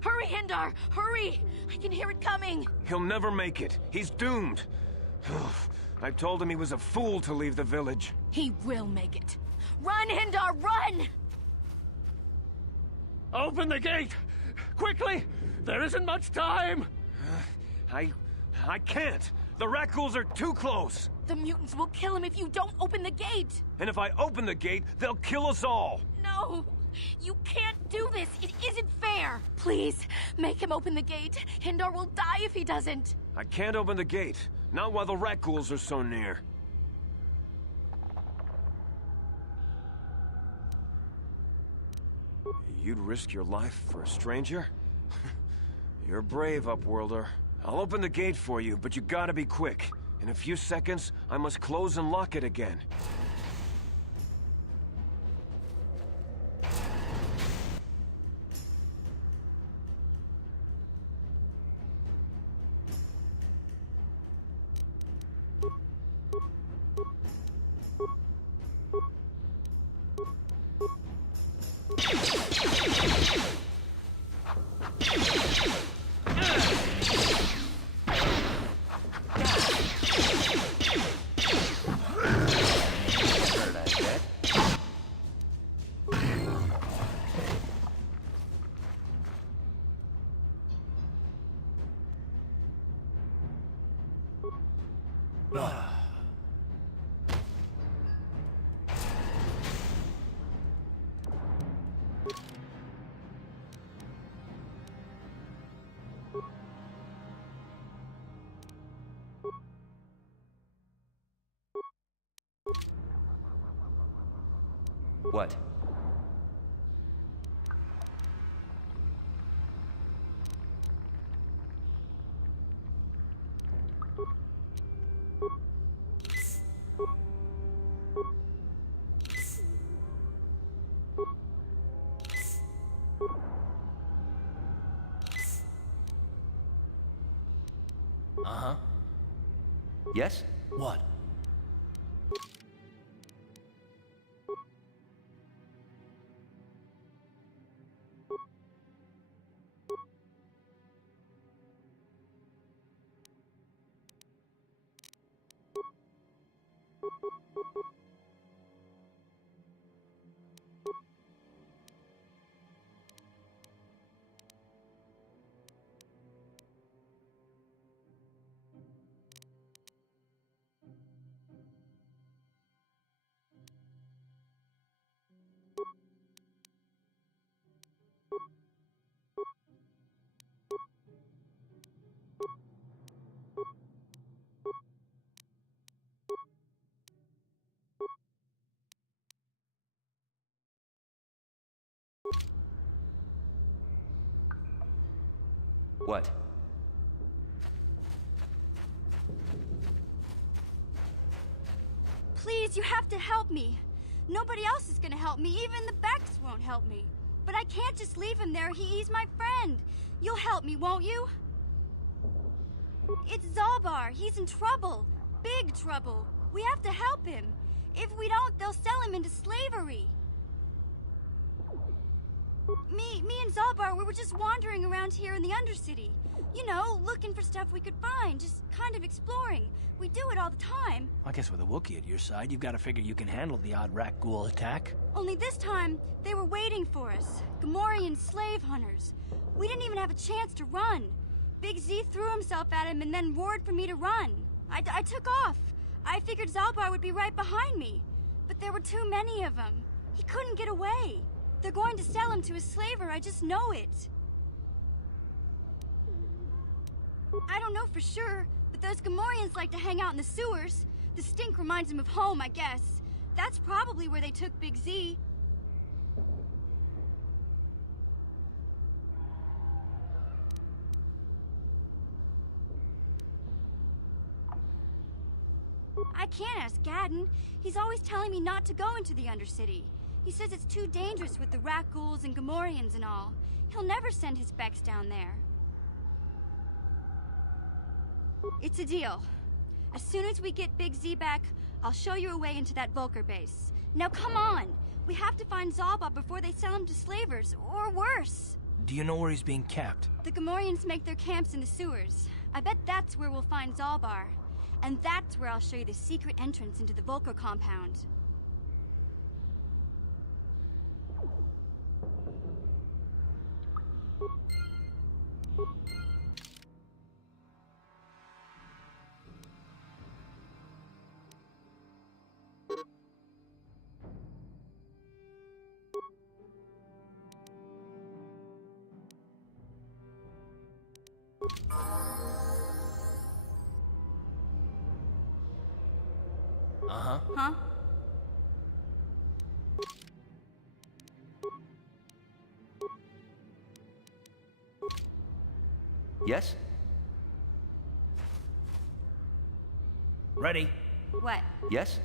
Hurry, Hindar! Hurry! I can hear it coming! He'll never make it. He's doomed. I told him he was a fool to leave the village. He will make it. Run, Hindar, run! Open the gate! Quickly! There isn't much time! I can't. The rat ghouls are too close. The mutants will kill him if you don't open the gate! And if I open the gate, they'll kill us all. No! You can't do this! It isn't fair! Please, make him open the gate. Hindar will die if he doesn't. I can't open the gate. Not while the rat ghouls are so near. You'd risk your life for a stranger? You're brave, Upworlder. I'll open the gate for you, but you gotta be quick. In a few seconds, I must close and lock it again. What? Uh-huh. Yes? What? What? Please, you have to help me. Nobody else is gonna help me. Even the Becks won't help me. But I can't just leave him there. He's my friend. You'll help me, won't you? It's Zalbar. He's in trouble. Big trouble. We have to help him. If we don't, they'll sell him into slavery. Me and Zalbar, we were just wandering around here in the Undercity. You know, looking for stuff we could find, just kind of exploring. We do it all the time. I guess with a Wookiee at your side, you've got to figure you can handle the odd rat ghoul attack. Only this time, they were waiting for us. Gamorrean slave hunters. We didn't even have a chance to run. Big Z threw himself at him and then roared for me to run. I took off. I figured Zalbar would be right behind me. But there were too many of them. He couldn't get away. They're going to sell him to a slaver, I just know it. I don't know for sure, but those Gamorreans like to hang out in the sewers. The stink reminds them of home, I guess. That's probably where they took Big Z. I can't ask Gadden. He's always telling me not to go into the Undercity. He says it's too dangerous with the rat ghouls and Gamorreans and all. He'll never send his Becks down there. It's a deal. As soon as we get Big Z back, I'll show you a way into that Vulcar base. Now come on! We have to find Zalbar before they sell him to slavers, or worse. Do you know where he's being kept? The Gamorreans make their camps in the sewers. I bet that's where we'll find Zalbar. And that's where I'll show you the secret entrance into the Vulcar compound. Uh-huh. Huh? Yes? Ready? What? Yes?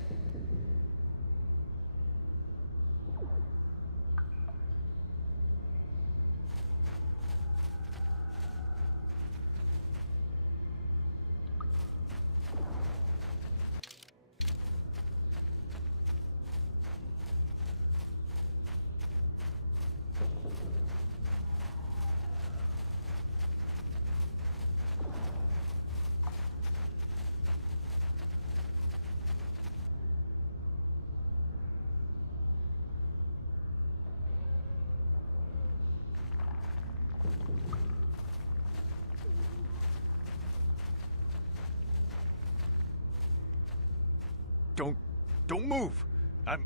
Don't move! I'm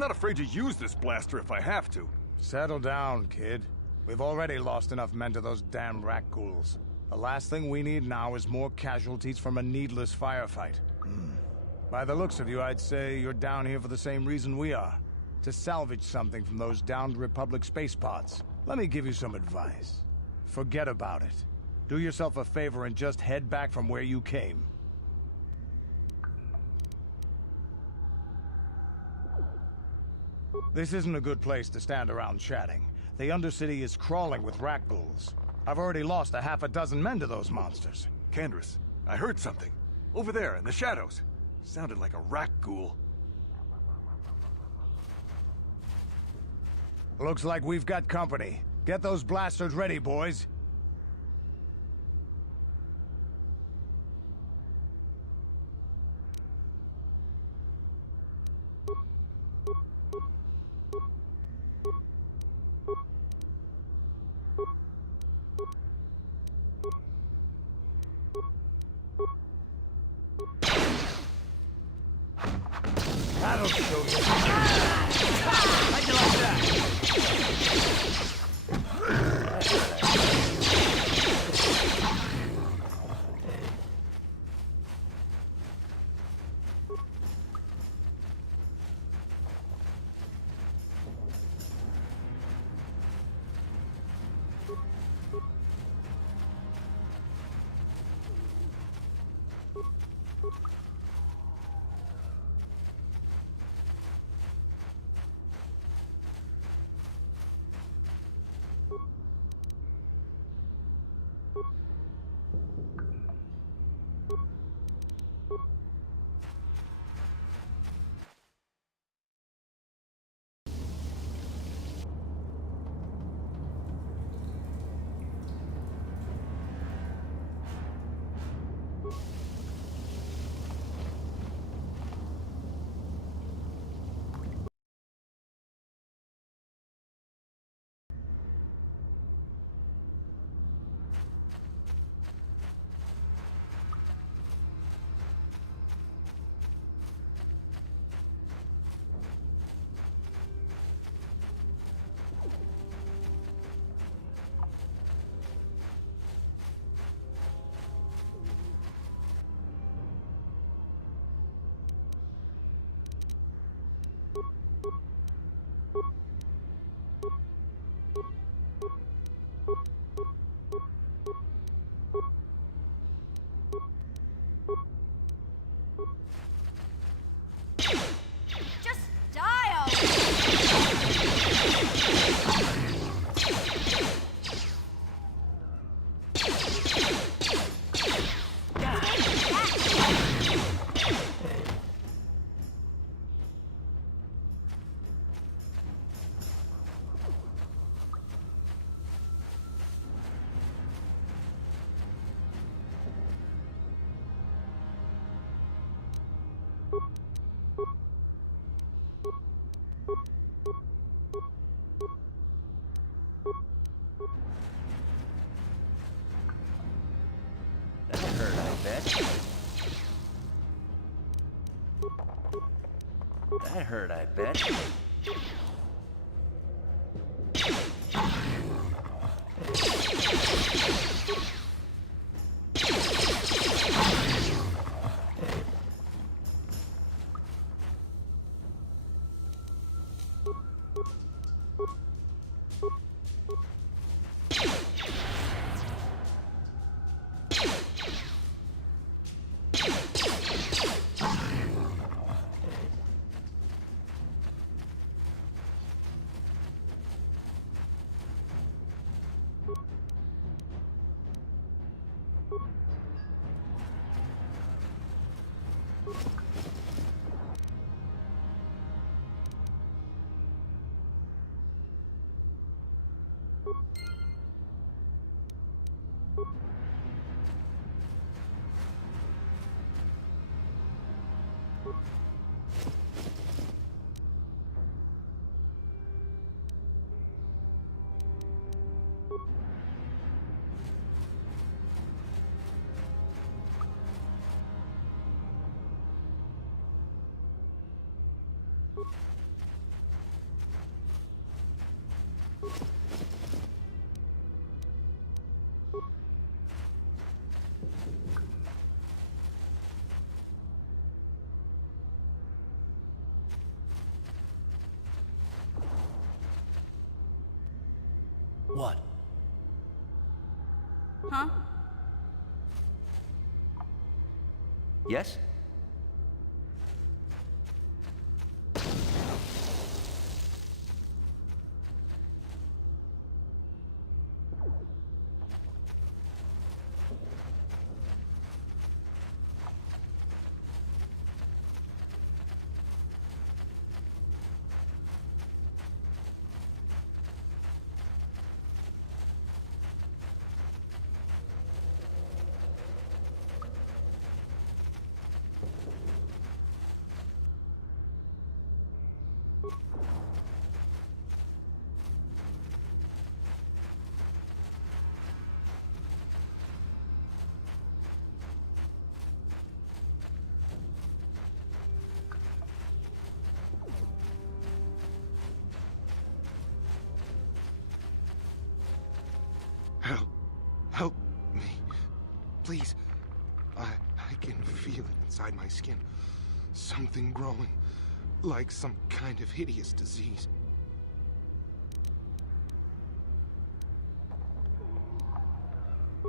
not afraid to use this blaster if I have to. Settle down, kid. We've already lost enough men to those damn rat ghouls. The last thing we need now is more casualties from a needless firefight. By the looks of you, I'd say you're down here for the same reason we are. To salvage something from those downed Republic space pods. Let me give you some advice. Forget about it. Do yourself a favor and just head back from where you came. This isn't a good place to stand around chatting. The Undercity is crawling with rat ghouls. I've already lost a half a dozen men to those monsters. Candace, I heard something. Over there, in the shadows. Sounded like a rat ghoul. Looks like we've got company. Get those blasters ready, boys. That'll show you. How'd you like that? That hurt, I bet. What? Huh? Yes? Help me. Please. I can feel it inside my skin. Something growing. Like some kind of hideous disease.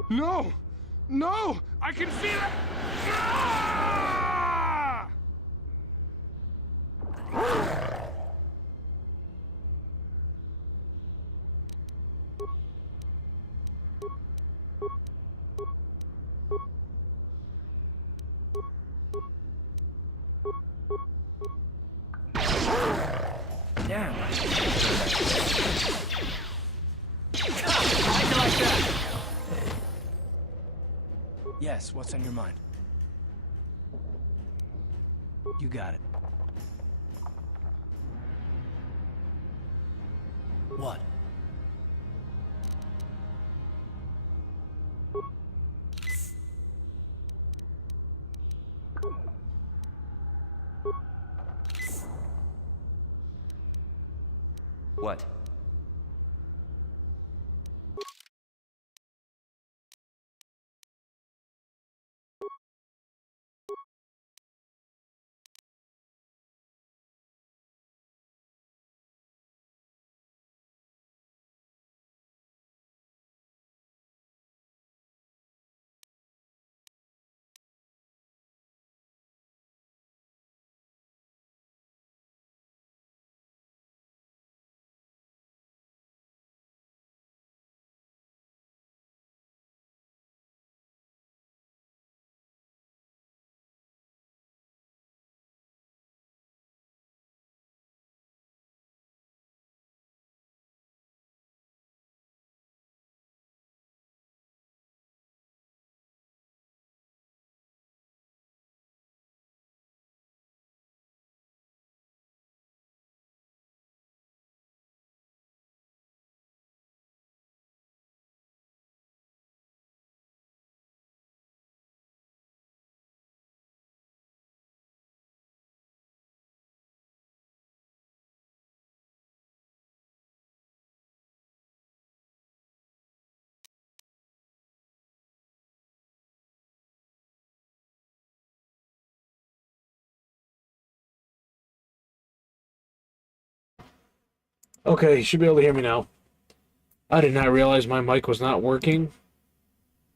No! No! I can feel it! Ah! Damn. How'd you like that? Yes, what's on your mind? You got it. What? What? Okay, you should be able to hear me now. I did not realize my mic was not working.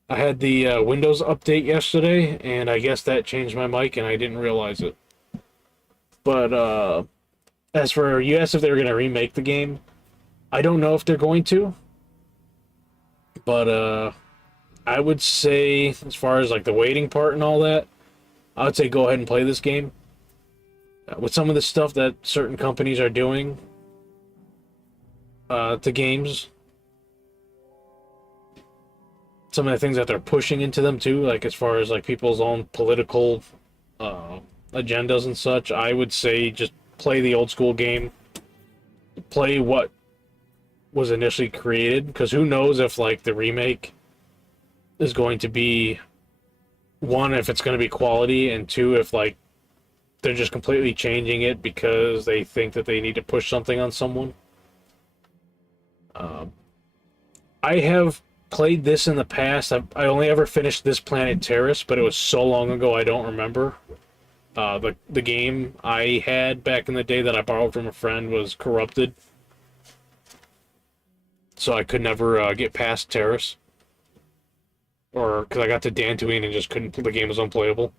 I had the Windows update yesterday, and I guess that changed my mic, and I didn't realize it. But, as for, you asked if they were going to remake the game. I don't know if they're going to. But, I would say, as far as, like, the waiting part and all that, I would say go ahead and play this game. With some of the stuff that certain companies are doing to games, some of the things that they're pushing into them too, like as far as like people's own political agendas and such, I would say just play the old school game, play what was initially created, because who knows if like the remake is going to be, one, if it's going to be quality, and two, if like they're just completely changing it because they think that they need to push something on someone. I have played this in the past. I only ever finished this Planet Terrace, but it was so long ago I don't remember. The game I had back in the day that I borrowed from a friend was corrupted, so I could never get past Terrace, or because I got to Dantooine and just couldn't. The game was unplayable.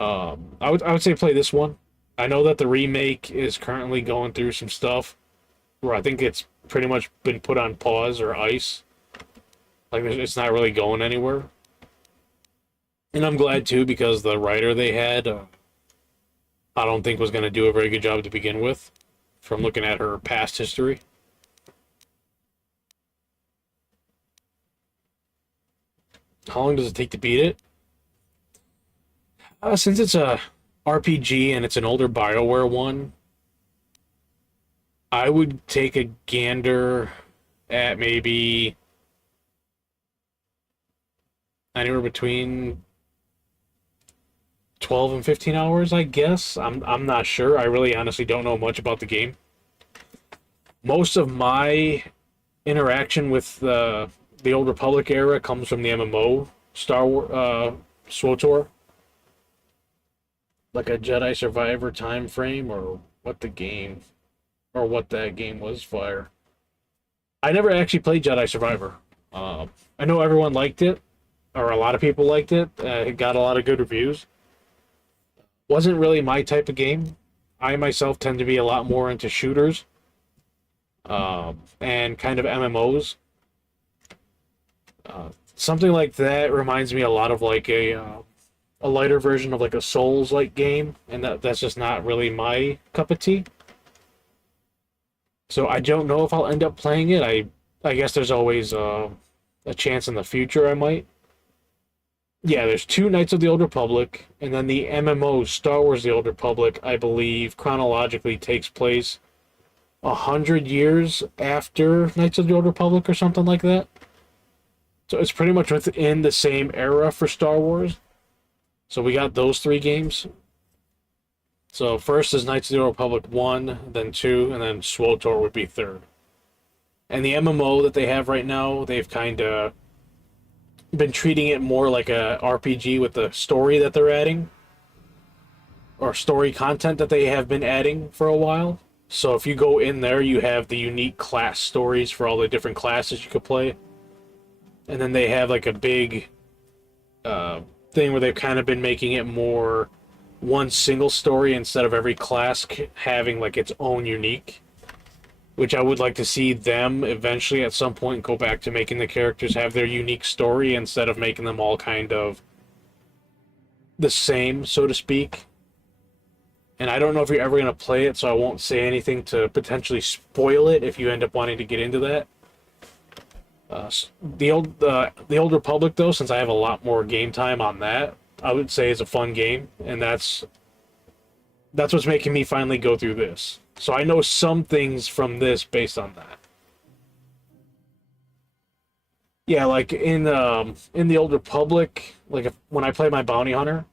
I would say play this one. I know that the remake is currently going through some stuff where I think it's pretty much been put on pause or ice. Like, it's not really going anywhere. And I'm glad, too, because the writer they had, I don't think was going to do a very good job to begin with, from looking at her past history. How long does it take to beat it? Since it's a RPG and it's an older BioWare one, I would take a gander at maybe anywhere between 12 and 15 hours, I guess. I'm not sure. I really honestly don't know much about the game. Most of my interaction with the Old Republic era comes from the MMO Star Wars SWTOR. Like a Jedi Survivor time frame, or what the game, or what that game was, Fire. I never actually played Jedi Survivor. I know everyone liked it, or a lot of people liked it. It got a lot of good reviews. Wasn't really my type of game. I myself tend to be a lot more into shooters, and kind of MMOs. Something like that reminds me a lot of like a lighter version of like a Souls-like game, and that's just not really my cup of tea. So I don't know if I'll end up playing it. I guess there's always a chance in the future I might. Yeah, there's 2 Knights of the Old Republic, and then the MMO Star Wars The Old Republic, I believe, chronologically takes place 100 years after Knights of the Old Republic or something like that. So it's pretty much within the same era for Star Wars. So we got those 3 games. So first is Knights of the Old Republic 1, then 2, and then SWTOR would be 3rd. And the MMO that they have right now, they've kind of been treating it more like a RPG with the story that they're adding, or story content that they have been adding for a while. So if you go in there, you have the unique class stories for all the different classes you could play. And then they have like a big thing where they've kind of been making it more one single story instead of every class having like its own unique, which I would like to see them eventually at some point go back to making the characters have their unique story instead of making them all kind of the same, so to speak. And I don't know if you're ever going to play it, so I won't say anything to potentially spoil it if you end up wanting to get into that. The Old Republic, though, since I have a lot more game time on that, I would say is a fun game, and that's what's making me finally go through this. So I know some things from this based on that. Yeah, like in the Old Republic, like when I play my bounty hunter,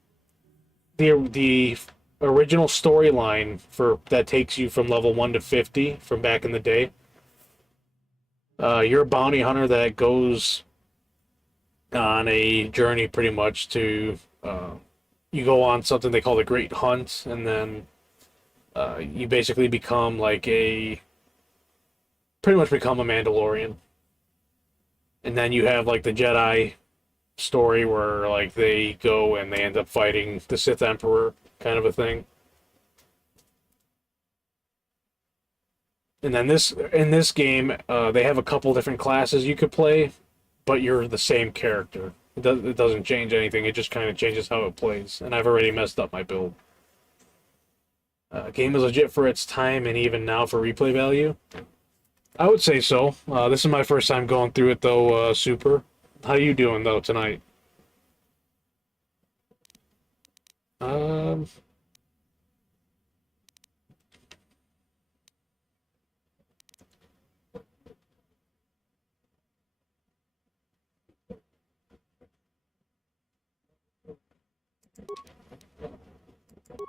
the original storyline for that takes you from level 1 to 50 from back in the day. You're a bounty hunter that goes on a journey pretty much to you go on something they call the Great Hunt, and then you basically become like pretty much become a Mandalorian. And then you have like the Jedi story where like they go and they end up fighting the Sith Emperor, kind of a thing. And then in this game, they have a couple different classes you could play, but you're the same character. It doesn't change anything. It just kind of changes how it plays. And I've already messed up my build. Game is legit for its time and even now for replay value. I would say so. This is my first time going through it though, Super. How you doing though tonight?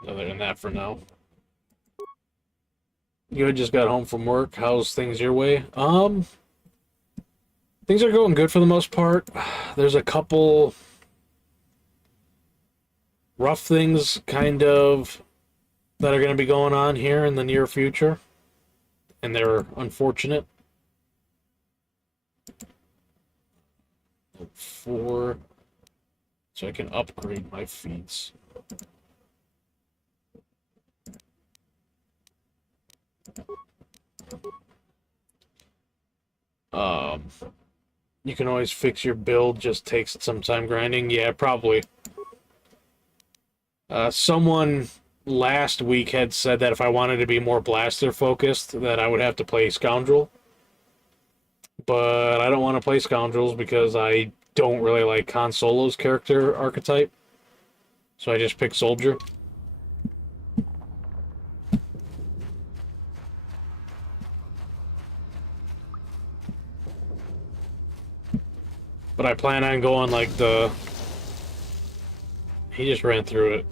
Other than that for now. You just got home from work. How's things your way? Things are going good for the most part. There's a couple rough things kind of that are going to be going on here in the near future. And they're unfortunate. 4 so I can upgrade my feats. You can always fix your build, just takes some time grinding. Yeah, probably. Someone last week had said that if I wanted to be more blaster focused, that I would have to play Scoundrel. But I don't want to play Scoundrels because I don't really like Han Solo's character archetype. So I just pick Soldier. But I plan on going like the... He just ran through it.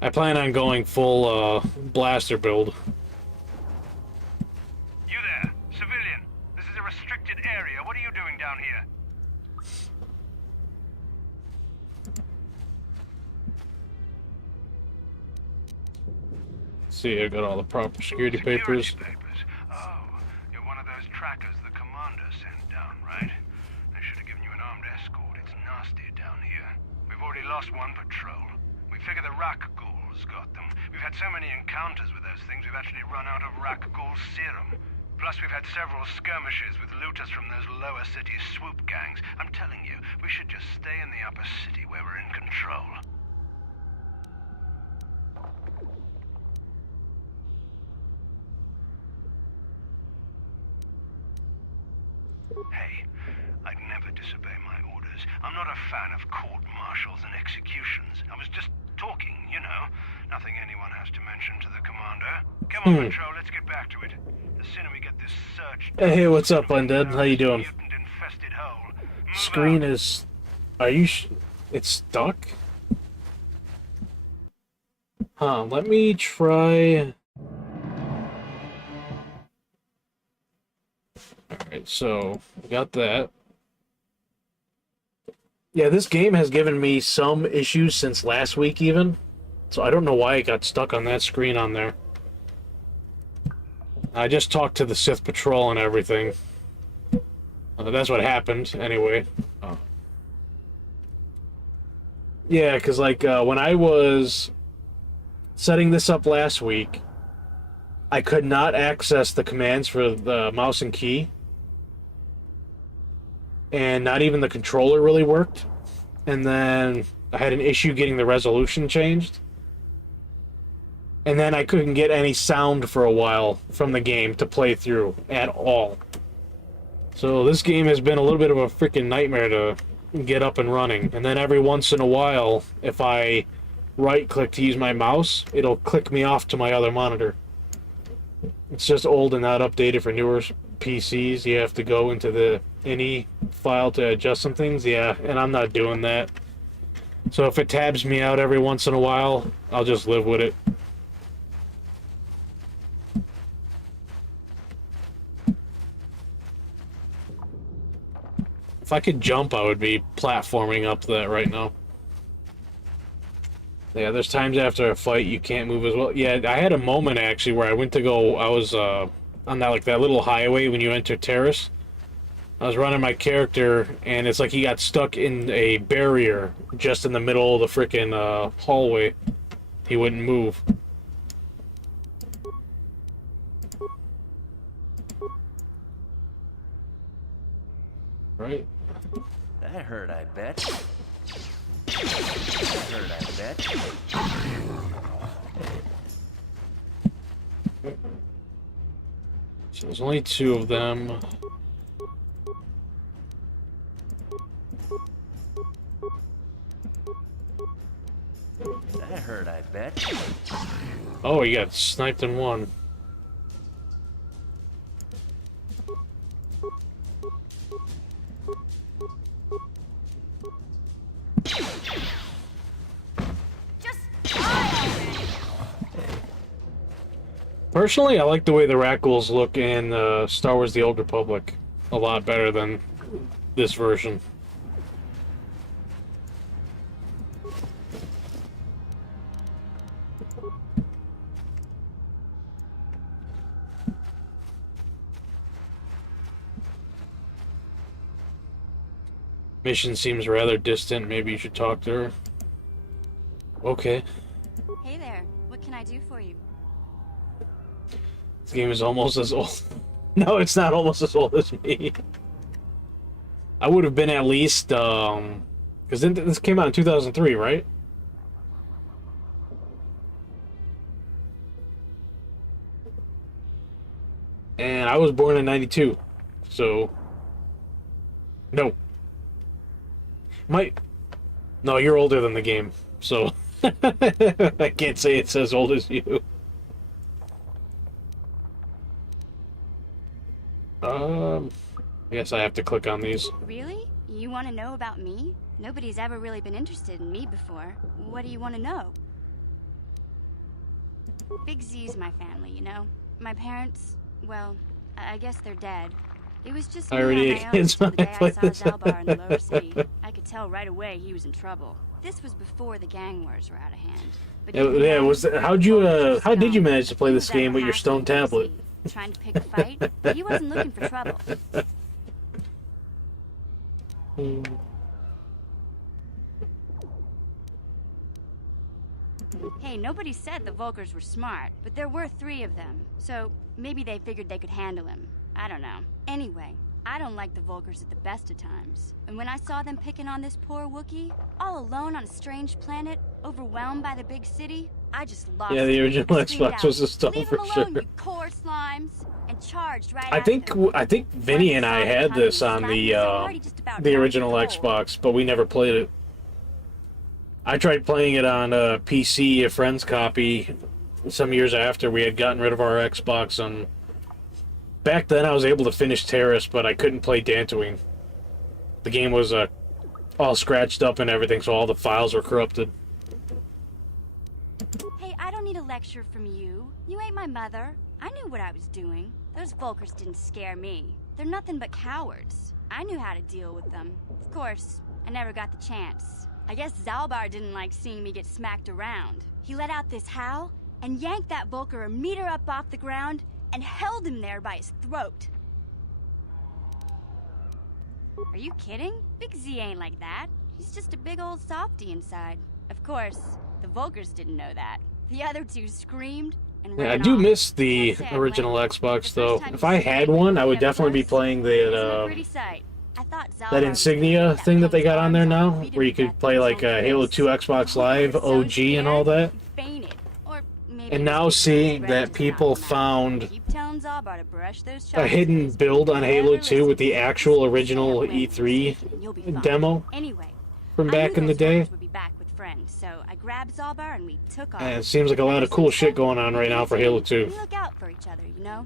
I plan on going full blaster build. You there, civilian. This is a restricted area. What are you doing down here? See, I got all the proper security papers. Oh, you're one of those trackers the commander sent down, right? They should have given you an armed escort. It's nasty down here. We've already lost one patrol. We figure the Rakghouls got them. We've had so many encounters with those things, we've actually run out of Rakghoul serum. Plus, we've had several skirmishes with looters from those lower city swoop gangs. I'm telling you, we should just stay in the upper city where we're in control. Hey, I'd never disobey my orders. I'm not a fan of court-martials and executions. I was just talking, you know. Nothing anyone has to mention to the commander. Come on, Patrol, let's get back to it. The sooner we get this search done, Hey, what's up, Undead? How you doing? mutant-infested hole. Screen is... Are you... It's stuck? Huh, let me try... Alright, so, we got that. Yeah, this game has given me some issues since last week, even. So I don't know why it got stuck on that screen on there. I just talked to the Sith Patrol and everything. That's what happened, anyway. Oh. Yeah, because, like, when I was setting this up last week, I could not access the commands for the mouse and key. And not even the controller really worked. And then I had an issue getting the resolution changed. And then I couldn't get any sound for a while from the game to play through at all. So this game has been a little bit of a freaking nightmare to get up and running. And then every once in a while, if I right-click to use my mouse, it'll click me off to my other monitor. It's just old and not updated for newer PCs. You have to go into the INI file to adjust some things. Yeah, and I'm not doing that. So if it tabs me out every once in a while, I'll just live with it. If I could jump, I would be platforming up that right now. Yeah, there's times after a fight you can't move as well. Yeah, I had a moment actually where I went to go. I was on that that little highway when you enter Terrace. I was running my character, and it's like he got stuck in a barrier just in the middle of the frickin' hallway. He wouldn't move. Right. That hurt, I bet. That hurt, I bet. So there's only 2 of them. That hurt, I bet. Oh, he got sniped in one. Personally, I like the way the Rat-Ghouls look in Star Wars The Old Republic a lot better than this version. Mission seems rather distant. Maybe you should talk to her. Okay. Hey there. What can I do for you? This game is almost as old. No, it's not almost as old as me. I would have been at least, because this came out in 2003, right? And I was born in 92, so... No. No, you're older than the game, so... I can't say it's as old as you. I guess I have to click on these. Really? You want to know about me? Nobody's ever really been interested in me before. What do you want to know? Big Z's my family, you know? My parents, well, I guess they're dead. It was just me on my own until the day I saw Zalbar in the lower city. I could tell right away he was in trouble. This was before the gang wars were out of hand. But how did you manage to play this game with your stone tablet? Trying to pick a fight, but he wasn't looking for trouble. Hey, nobody said the Vulkars were smart, but there were 3 of them, so maybe they figured they could handle him. I don't know. Anyway, I don't like the Vulkars at the best of times. And when I saw them picking on this poor Wookiee, all alone on a strange planet, overwhelmed by the big city, I just lost it. Yeah, the original Xbox was a stone Leave for them alone, sure. you core slimes, and charged right I think Vinny and I had this on the original Xbox, but we never played it. I tried playing it on a PC, a friend's copy, some years after we had gotten rid of our Xbox. And back then I was able to finish Terrace, but I couldn't play Dantooine. The game was all scratched up and everything, so all the files were corrupted. Hey, I don't need a lecture from you. You ain't my mother. I knew what I was doing. Those Vulkars didn't scare me. They're nothing but cowards. I knew how to deal with them. Of course, I never got the chance. I guess Zalbar didn't like seeing me get smacked around. He let out this howl and yanked that Vulkar a meter up off the ground and held him there by his throat. Are you kidding? Big Z ain't like that. He's just a big old softy inside. Of course, the Vulkars didn't know that. The other 2 screamed and ran Yeah, I do off. miss the original Xbox, though. If I had one, I would definitely be playing that insignia thing that they got on there now, where you could play like Halo 2 Xbox Live, OG, and all that. And now seeing that people found a hidden build on Halo 2 with the actual original E3 demo from back in the day, and it seems like a lot of cool shit going on right now for Halo 2. Look out for each other, you know?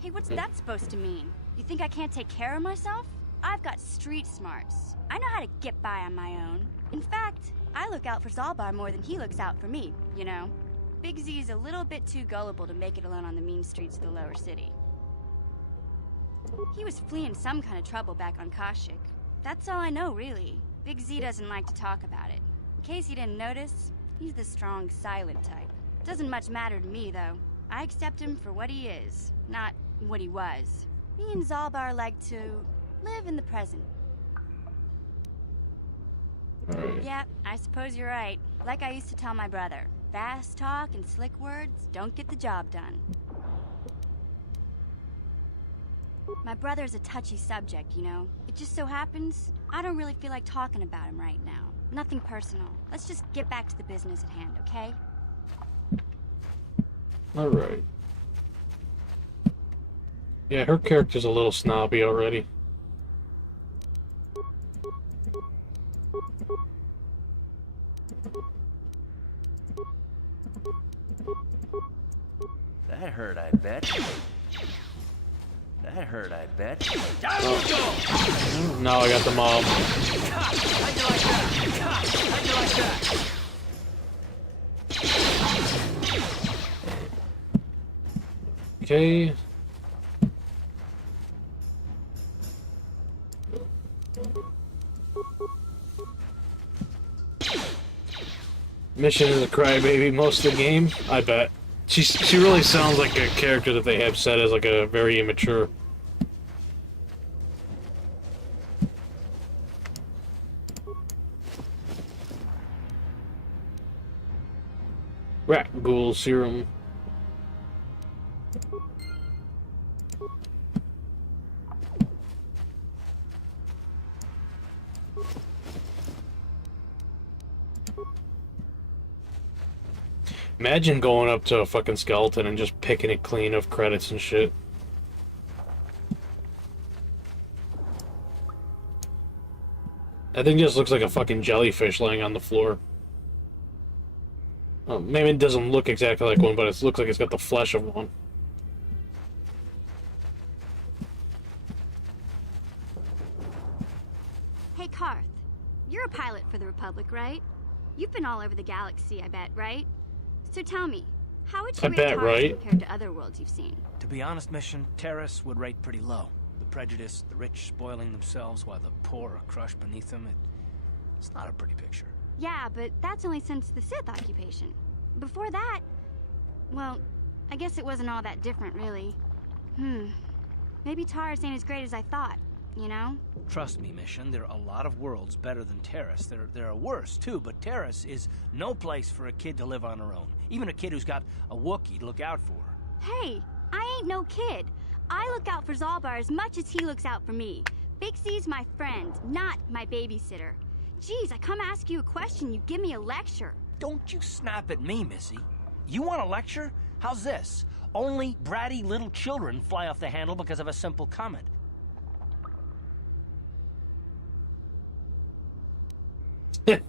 Hey, what's that supposed to mean? You think I can't take care of myself? I've got street smarts. I know how to get by on my own. In fact, I look out for Zalbar more than he looks out for me, you know? Big Z is a little bit too gullible to make it alone on the mean streets of the lower city. He was fleeing some kind of trouble back on Kashyyyk. That's all I know, really. Big Z doesn't like to talk about it. In case you didn't notice, he's the strong, silent type. Doesn't much matter to me, though. I accept him for what he is, not what he was. Me and Zalbar like to live in the present. Yeah, I suppose you're right. Like I used to tell my brother, fast talk and slick words don't get the job done. My brother's a touchy subject, you know. It just so happens, I don't really feel like talking about him right now. Nothing personal. Let's just get back to the business at hand, okay? Alright. Yeah, her character's a little snobby already. That hurt, I bet. That hurt, I bet. Oh. Now I got the mob. How'd you like that? How'd you like that? Okay. Mission is a crybaby most of the game, I bet. She really sounds like a character that they have set as like a very immature. Rat ghoul serum. Imagine going up to a fucking skeleton and just picking it clean of credits and shit. That thing just looks like a fucking jellyfish laying on the floor. Oh, maybe it doesn't look exactly like one, but it looks like it's got the flesh of one. Hey, Karth. You're a pilot for the Republic, right? You've been all over the galaxy, I bet, right? So tell me, how would you rate Taurus compared to other worlds you've seen? To be honest, Mission, Terrace would rate pretty low. The prejudice, the rich spoiling themselves while the poor are crushed beneath them, it's not a pretty picture. Yeah, but that's only since the Sith occupation. Before that, well, I guess it wasn't all that different, really. Maybe Taurus ain't as great as I thought, you know? Trust me, Mission, there are a lot of worlds better than Terrace. There are worse, too, but Terrace is no place for a kid to live on her own. Even a kid who's got a Wookiee to look out for her. Hey, I ain't no kid. I look out for Zalbar as much as he looks out for me. Big Z's my friend, not my babysitter. Geez, I come ask you a question, you give me a lecture. Don't you snap at me, Missy. You want a lecture? How's this? Only bratty little children fly off the handle because of a simple comment. I'm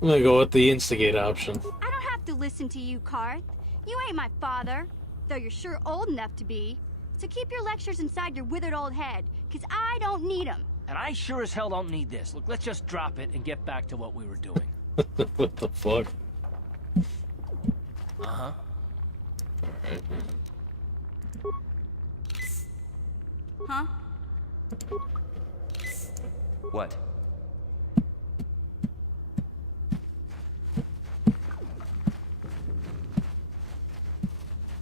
gonna go with the instigate option. I don't have to listen to you, Karth. You ain't my father, though you're sure old enough to be. So keep your lectures inside your withered old head, because I don't need them. And I sure as hell don't need this. Look, let's just drop it and get back to what we were doing. What the fuck? Uh-huh. Alright. Huh? What?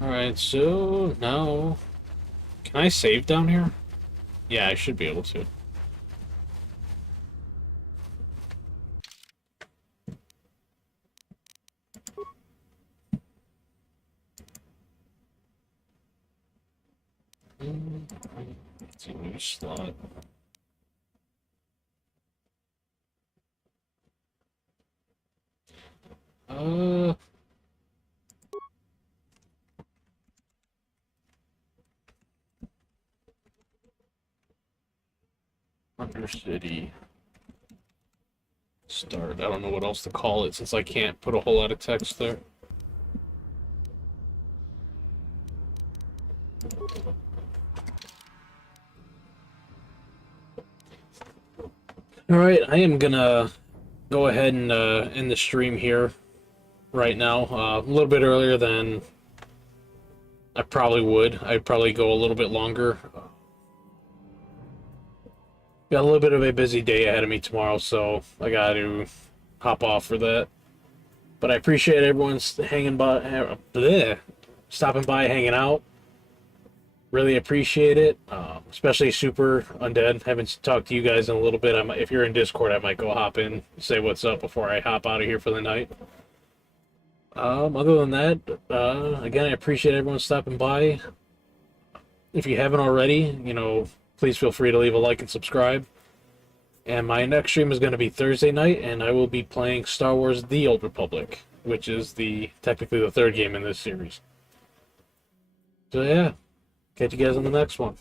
Alright, so now... Can I save down here? Yeah, I should be able to. It's a new slot. Undercity. Start. I don't know what else to call it since I can't put a whole lot of text there. Alright, I am gonna go ahead and end the stream here right now. A little bit earlier than I probably would. I'd probably go a little bit longer. Got a little bit of a busy day ahead of me tomorrow, so I got to hop off for that. But I appreciate everyone's stopping by, hanging out. Really appreciate it, especially Super Undead. Haven't talked to you guys in a little bit. If you're in Discord, I might go hop in, say what's up before I hop out of here for the night. Other than that, again, I appreciate everyone stopping by. If you haven't already, please feel free to leave a like and subscribe. And my next stream is going to be Thursday night, and I will be playing Star Wars The Old Republic, which is technically the third game in this series. So yeah. Catch you guys on the next one.